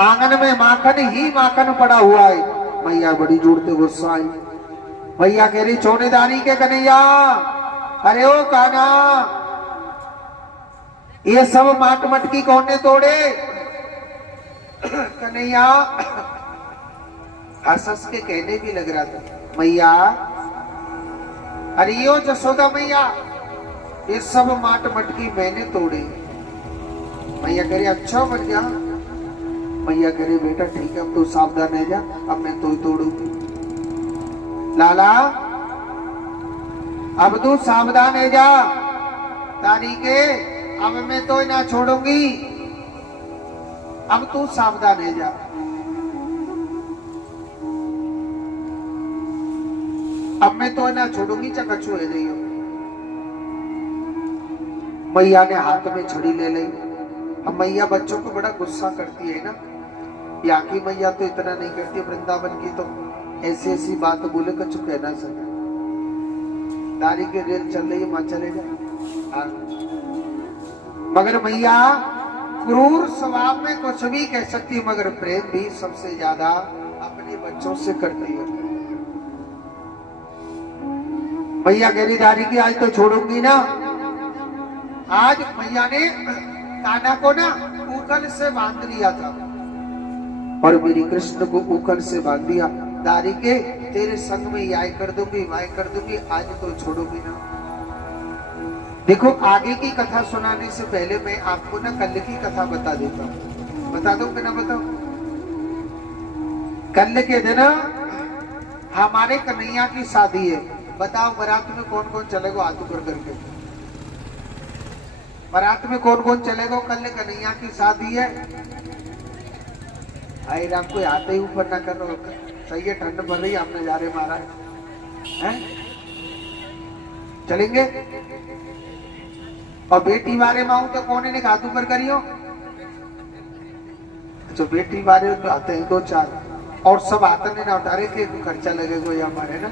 आंगन में माखन ही माखन पड़ा हुआ है। मैया बड़ी जोर से गुस्सा आई। मैया कह रही चौनेदारी के कन्हैया अरे ओ कान्हा ये सब माट मटकी कौन ने तोड़े। कन्हैया हंस हंस के कहने भी लग रहा था मैया अरे यो जसोदा मैया ये सब माट मटकी मैंने तोड़े। मैया कह रही अच्छा बन गया। मैया कह रही बेटा ठीक है अब तू सावधान रह जा, अब मैं तो ही तोड़ूंगी। लाला अब तू सावधान है जा तारीखे, अब मैं तो ना छोड़ूंगी, अब तू सावधान है जा। अब मैं तो ना छोड़ूंगी, चकचू है रही हो। मैया ने हाथ में छड़ी ले ली। अब मैया बच्चों को बड़ा गुस्सा करती है ना, यहाँ की मैया तो इतना नहीं करती, वृंदावन की तो ऐसी ऐसी बात बोले कछु कह ना सके। दारी के रेल चल रही है, मां चले जाए। मगर मैया क्रूर स्वभाव में कुछ भी कह सकती है, मगर प्रेम भी सबसे ज्यादा अपने बच्चों से करती है। मैया कह रही दारी की आज तो छोड़ूंगी ना। आज मैया ने कान्हा को ना उखल से बांध लिया था और मेरी कृष्ण को उखल से बांध दिया। दारी के तेरे संग में याय कर दूंगी, वाय कर दूंगी, आज तो छोड़ूंगी ना। देखो आगे की कथा सुनाने से पहले मैं आपको ना कल की कथा बता देता हूँ। बता दूं कि ना बताऊं? कल के दिन हमारे कन्हैया की शादी है। बताओ बारात में कौन कौन चलेगा? हाथ ऊपर करके। बारात में कौन कौन चलेगा? कल कन्हैया की शादी है। आई राम को हाथ ही ऊपर ना करो, सही है, ठंड बढ़ रही है, आप नजारे मारा है। चलेंगे? और बेटी बारे में आऊं तो कौन ने हाथ ऊपर करियो? जो बेटी बारे तो आते हैं 2-4 और सब आते ना उठा रहे थे, खर्चा लगेगा या हमारे ना,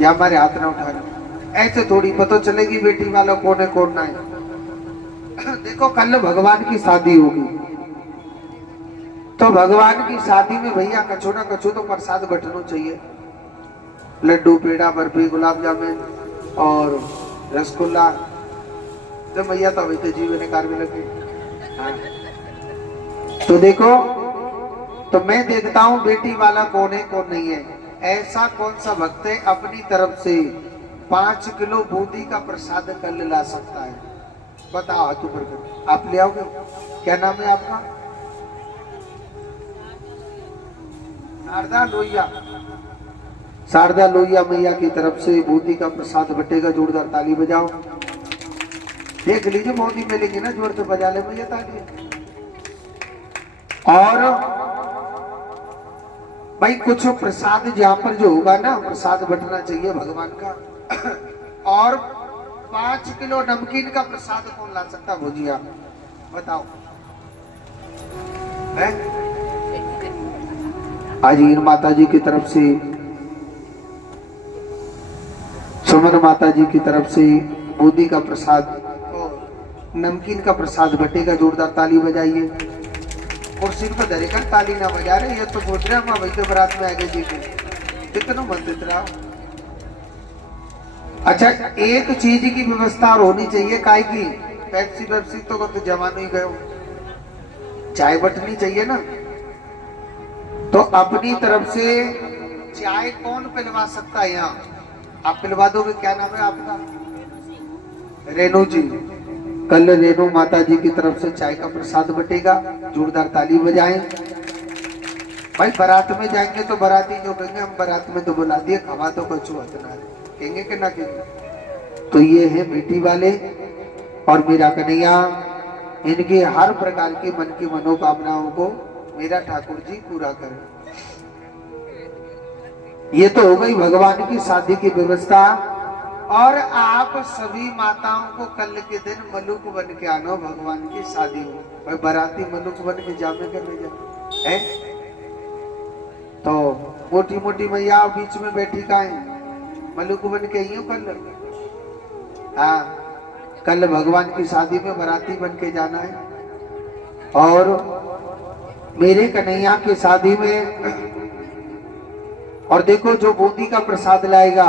या हमारे हाथ ना उठा रहे। ऐसे थोड़ी पता चलेगी बेटी वाला कौन है कौन ना है। देखो कल भगवान की शादी होगी, तो भगवान की शादी में भैया कछु ना कछु तो प्रसाद बटना चाहिए। लड्डू, पेड़ा, बर्फी, गुलाब जामुन और रसगुल्ला। तो भैया तो अभी तो जीवन कार में लगे। हाँ। तो देखो, तो मैं देखता हूँ बेटी वाला कौन है कौन नहीं है। ऐसा कौन सा भक्त है अपनी तरफ से 5 किलो बूंदी का प्रसाद कल ला सकता है? बताओ हाथ ऊपर कर। आप ले आओगे? क्या नाम है आपका? शारदा लोहिया। शारदा लोहिया मैया की तरफ से बूंदी का प्रसाद बटेगा। जोरदार ताली बजाओ। देख लीजिए मोदी मिलेगी ना, जोर से बजा ले भैया ताली। और भाई कुछ प्रसाद जहाँ पर जो होगा ना, प्रसाद बटना चाहिए भगवान का। और 5 किलो नमकीन का प्रसाद कौन ला सकता? भुजिया। बताओ है? आज हीर माता जी की तरफ से, सुमन माता जी की तरफ से बूंदी का प्रसाद, नमकीन का प्रसाद बटेगा। जोरदार ताली बजाइए। कुर्सी पर धरेकर ताली ना बजा रहे, ये तो सोच रहे हम वैसे बारात में आगे जी के कितना मंदिर रहा। अच्छा, एक चीज की व्यवस्था और होनी चाहिए, काय की? पेप्सी वेप्सी तो जमा नहीं गए, चाय बटनी चाहिए ना। तो अपनी तरफ से चाय कौन पिलवा सकता है यहाँ? आप पिलवा दोगे? क्या नाम है आपका? रेणु जी। कल रेणु माता जी की तरफ से चाय का प्रसाद बटेगा। जोरदार ताली बजाएं। भाई बारात में जाएंगे तो बाराती जो कहेंगे, हम बारात में तो बुला दिए, खवा तो कुछ हतना कहेंगे कि ना कहेंगे। तो ये है बेटी वाले और मेरा कन्हैया, इनके हर प्रकार की मन की मनोकामनाओं को मेरा ठाकुर जी पूरा करें। ये तो हो गई भगवान की शादी की व्यवस्था। और आप सभी माताओं को कल के दिन मलुक बन के आना, भगवान की शादी हो। भाई बाराती मलुक बन के जामे करने जा है। तो मोटी मोटी मैया बीच में बैठी का है, मलुक बन के ही हो कल। हाँ, कल भगवान की शादी में बाराती बन के जाना है। और मेरे कन्हैया की शादी में, और देखो जो बूंदी का प्रसाद लाएगा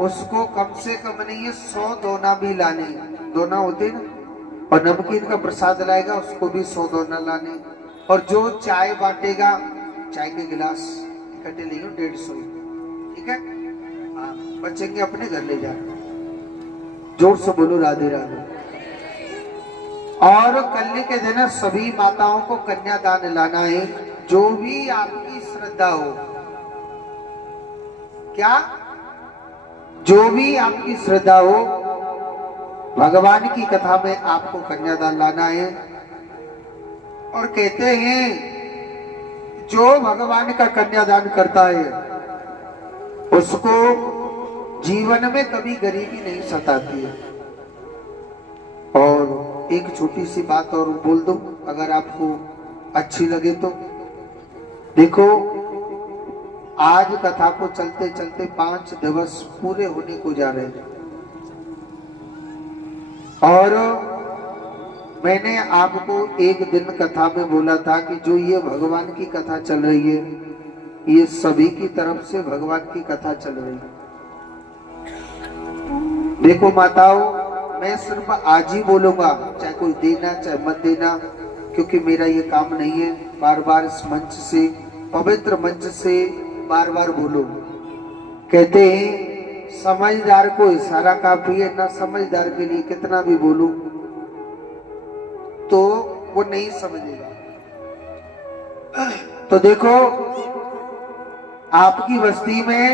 उसको कम से कम नहीं है 100 दोना भी लाने। दोना होते ना। और नमकीन का प्रसाद लाएगा उसको भी 100 दोना लाने। और जो चाय बांटेगा, चाय के गिलास इकट्ठे ले 150। ठीक है? हाँ, बचेंगे अपने घर ले जाए। जोर से बोलो राधे राधे। और कल के दिन सभी माताओं को कन्यादान लाना है। जो भी आपकी श्रद्धा हो। क्या? जो भी आपकी श्रद्धा हो, भगवान की कथा में आपको कन्यादान लाना है। और कहते हैं जो भगवान का कन्यादान करता है उसको जीवन में कभी गरीबी नहीं सताती है। और एक छोटी सी बात और बोल दूं, अगर आपको अच्छी लगे तो। देखो, आज कथा को चलते चलते 5 दिवस पूरे होने को जा रहे हैं और मैंने आपको एक दिन कथा में बोला था कि जो ये भगवान की कथा चल रही है, ये सभी की तरफ से भगवान की कथा चल रही है। देखो माताओं, मैं सिर्फ आज ही बोलूंगा, चाहे कोई देना चाहे मत देना, क्योंकि मेरा ये काम नहीं है बार बार इस मंच से, पवित्र मंच से बार बार बोलो। कहते हैं समझदार को इशारा काफी है, ना समझदार के लिए कितना भी बोलूं तो वो नहीं समझेगा। तो देखो, आपकी बस्ती में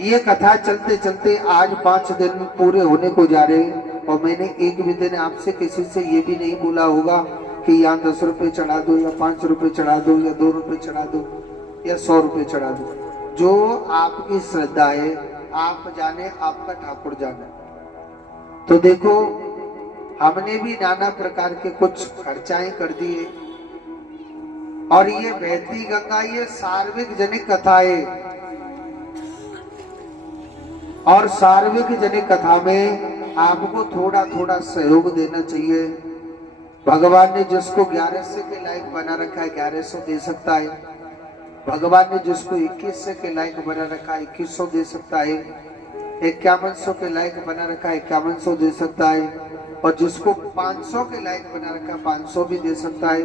ये कथा चलते चलते आज 5 दिन पूरे होने को जा रहे हैं और मैंने एक भी दिन आपसे किसी से ये भी नहीं बोला होगा कि यहाँ 10 रुपए चढ़ा दो या 5 रुपए चढ़ा दो या 2 रुपए चढ़ा दो या 100 रुपए चढ़ा दो। जो आपकी श्रद्धा है, आप जाने, आपका ठाकुर जाने। तो देखो, हमने भी नाना प्रकार के कुछ खर्चाएं कर दिए और ये बहती गंगा, ये सार्वजनिक कथा है और सार्वजनिक कथा में आपको थोड़ा थोड़ा सहयोग देना चाहिए। भगवान ने जिसको 1100 के लायक बना रखा है 1100 दे सकता है। भगवान ने जिसको 2100 के लायक बना रखा है 2100 दे सकता है। 5100 के लायक बना रखा है 5100 दे सकता है। और जिसको 500 के लायक बना रखा है 500 भी दे सकता है।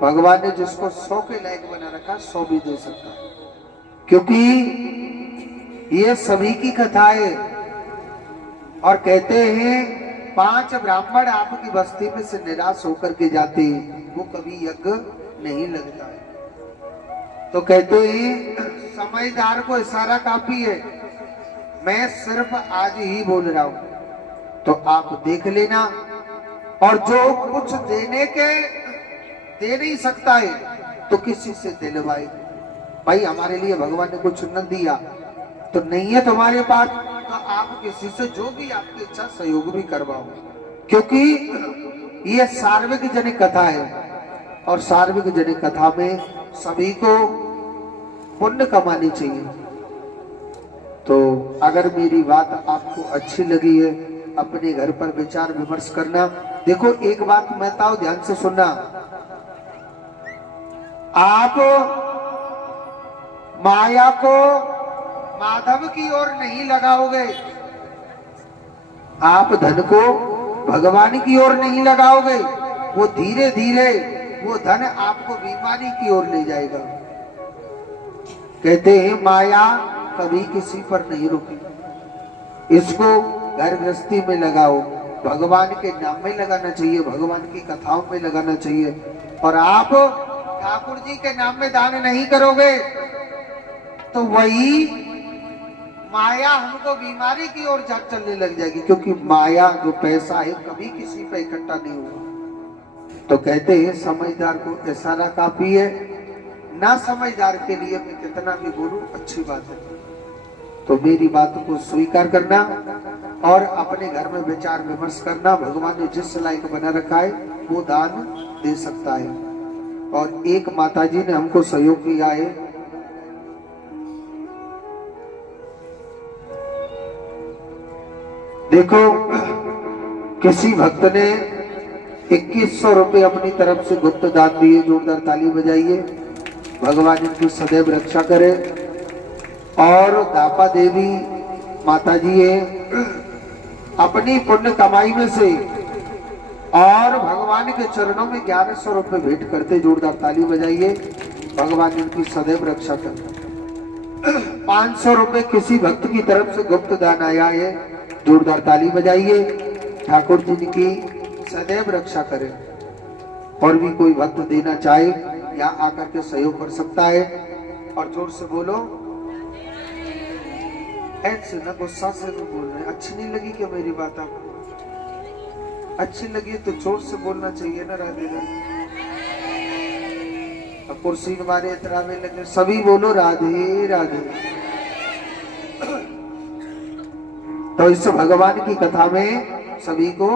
भगवान ने जिसको 100 के लायक बना रखा है 100 भी दे सकता है, क्योंकि ये सभी की कथा है। और कहते हैं 5 ब्राह्मण आपकी बस्ती में से निराश होकर के जाते हैं, वो कभी यज्ञ नहीं लगता है। तो कहते हैं समझदार को इशारा काफी है। मैं सिर्फ आज ही बोल रहा हूं, तो आप देख लेना। और जो कुछ देने के दे नहीं सकता है तो किसी से दिलवाए। भाई, हमारे लिए भगवान ने कुछ न दिया तो नहीं है तुम्हारे पास, तो आप किसी से जो भी आपकी इच्छा सहयोग भी करवाओ, क्योंकि ये सार्वजनिक कथा है और सार्वजनिक कथा में सभी को पुण्य कमानी चाहिए। तो अगर मेरी बात आपको अच्छी लगी है, अपने घर पर विचार विमर्श करना। देखो, एक बात मैं बताऊं, ध्यान से सुनना। आप माया को माधव की ओर नहीं लगाओगे, आप धन को भगवान की ओर नहीं लगाओगे, वो धीरे धीरे वो धन आपको बीमारी की ओर ले जाएगा। कहते हैं माया कभी किसी पर नहीं रुकी, इसको घर गृहस्थी में लगाओ, भगवान के नाम में लगाना चाहिए, भगवान की कथाओं में लगाना चाहिए। और आप ठाकुर जी के नाम में दान नहीं करोगे तो वही माया हमको बीमारी की ओर चलने लग जाएगी, क्योंकि माया जो पैसा है कभी किसी पे इकट्ठा नहीं हुआ। तो कहते हैं समझदार को इशारा काफी है, ना समझदार के लिए मैं कितना भी बोलूं अच्छी बात है। तो मेरी बात को स्वीकार करना और अपने घर में विचार विमर्श करना। भगवान ने जिस लायक बना रखा है वो दान दे सकता है। और एक माताजी ने हमको सहयोग किया है, देखो, किसी भक्त ने 2100 रुपए अपनी तरफ से गुप्त दान दिए। जोरदार ताली बजाइए। भगवान इनकी सदैव रक्षा करे। और दापा देवी माता जी है, अपनी पुण्य कमाई में से और भगवान के चरणों में 1100 रुपए भेंट करते। जोरदार ताली बजाइए। भगवान इनकी सदैव रक्षा करे। 500 रुपए किसी भक्त की तरफ से गुप्त दान आया है। जोरदार ताली बजाइए। ठाकुर जी की सदैव रक्षा करे। और भी कोई भक्त देना चाहे यहाँ आकर के सहयोग कर सकता है। और जोर से बोलो। ऐसे ना गुस्सा से भी बोल रहे हैं। अच्छी नहीं लगी क्या मेरी बात आपको? अच्छी लगी तो जोर से बोलना चाहिए ना राधे राधे। अब कुर्सी हमारे इतरावे लगे, सभी बोलो राधे राधे। तो इस भगवान की कथा में सभी को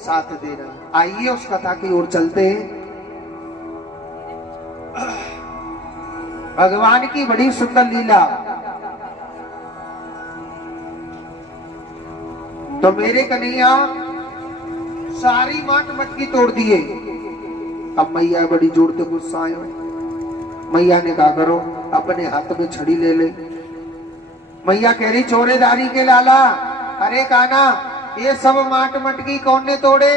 साथ देना। आइए उस कथा की ओर चलते हैं। भगवान की बड़ी सुंदर लीला। तो मेरे कन्हैया सारी माट मटकी तोड़ दिए। अब मैया बड़ी जोर से गुस्सा आयो। मैया ने कहा करो अपने हाथ में छड़ी ले ले। मैया कह रही चोरेदारी के लाला, अरे काना ये सब माट मटकी कौन ने तोड़े?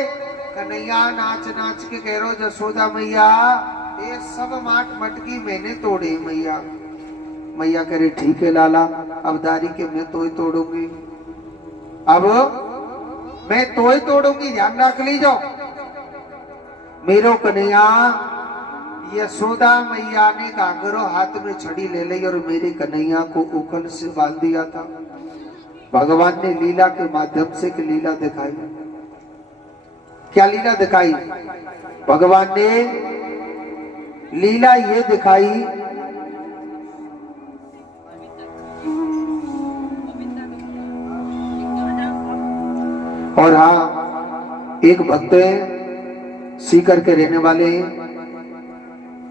कन्हैया नाच नाच के कह रो जसोदा मैया ये सब माट मटकी मैंने तोड़े मैया। मैया कह रही ठीक है लाला, अब दारी के मैं तो ही तोड़ूंगी, अब मैं तो ही तोड़ूंगी, ध्यान रख लीजो। मेरो कन्हैया यशोदा मैया ने कागरो हाथ में छड़ी ले ली और मेरे कन्हैया को उखल से बांध दिया था। भगवान ने लीला के माध्यम से एक लीला दिखाई। क्या लीला दिखाई? भगवान ने लीला ये दिखाई और हाँ एक भक्त है, सीकर के रहने वाले हैं,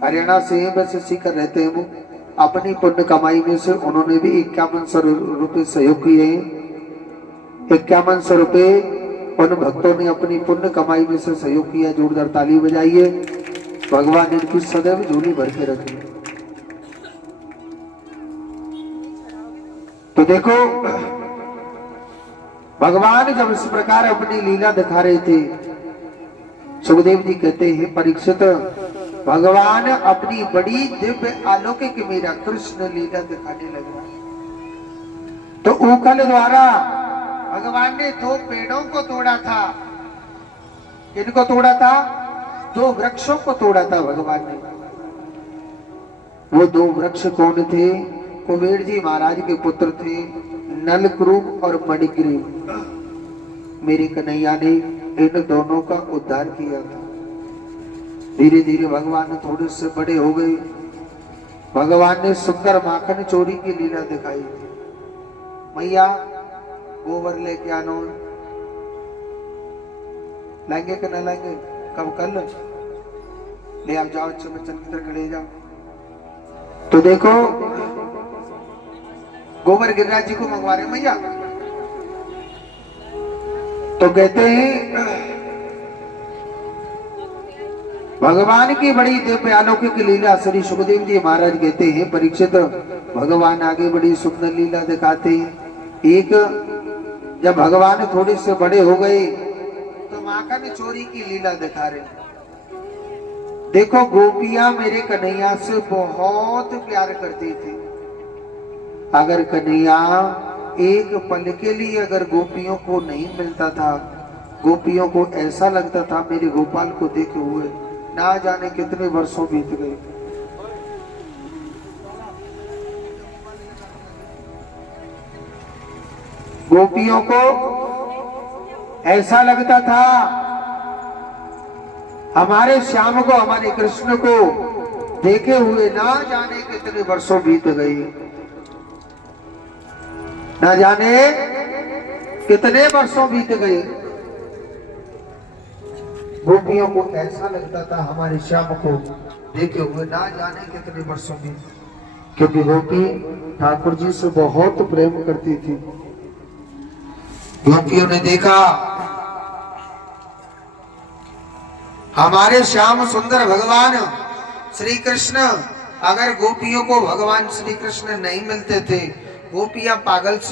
हरियाणा से हैं, वैसे सीकर रहते हैं वो। अपनी पुण्य कमाई में से उन्होंने भी 5100 रुपये सहयोग किए हैं। 5100 रुपये उन भक्तों ने अपनी पुण्य कमाई में से सहयोग किया। जोरदार ताली बजाइए। भगवान इनकी सदैव झोली भर के रखे। तो देखो भगवान जब इस प्रकार अपनी लीला दिखा रहे थे, सुखदेव जी कहते हैं परीक्षित भगवान अपनी बड़ी दिव्य अलौकिक मेरा कृष्ण लीला दिखाने लगा। तो उखल द्वारा भगवान ने 2 पेड़ों को तोड़ा था। किनको तोड़ा था? 2 वृक्षों को तोड़ा था भगवान ने। वो 2 वृक्ष कौन थे? कुबेर जी महाराज के पुत्र थे, नलक्रूप और मणिग्रीव। मेरे कन्हैया ने इन दोनों का उद्धार किया था। धीरे धीरे भगवान थोड़े से बड़े हो गए। भगवान ने सुंदर माखन चोरी की लीला दिखाई थी। मैया गोबर लेके आनो, लाएंगे कि न लाएंगे? कब? कल ले आप जाओ, अच्छे बच्चन की तरह खड़े जाओ। तो देखो गोबर गिरिराज जी को मंगवा रहे मैया। तो कहते हैं भगवान की बड़ी दिव्य अलौकिक लीला। श्री सुखदेव जी महाराज कहते हैं परीक्षित भगवान आगे बड़ी सुंदर लीला दिखाते हैं। एक जब भगवान थोड़े से बड़े हो गए तो माखन चोरी की लीला दिखा रहे। देखो गोपियां मेरे कन्हैया से बहुत प्यार करती थी। अगर कन्हैया एक पल के लिए अगर गोपियों को नहीं मिलता था, गोपियों को ऐसा लगता था मेरे गोपाल को देखे हुए ना जाने कितने वर्षों बीत गए। गोपियों को ऐसा लगता था हमारे श्याम को, हमारे कृष्ण को देखे हुए ना जाने कितने वर्षों बीत गए, ना जाने कितने वर्षों बीत गए। गोपियों को ऐसा लगता था हमारे श्याम को देखे हुए ना जाने कितने वर्षों बीत, क्योंकि गोपी ठाकुर जी से बहुत प्रेम करती थी। गोपियों ने देखा हमारे श्याम सुंदर भगवान श्री कृष्ण, अगर गोपियों को भगवान श्री कृष्ण नहीं मिलते थे, गोपियां पागल सी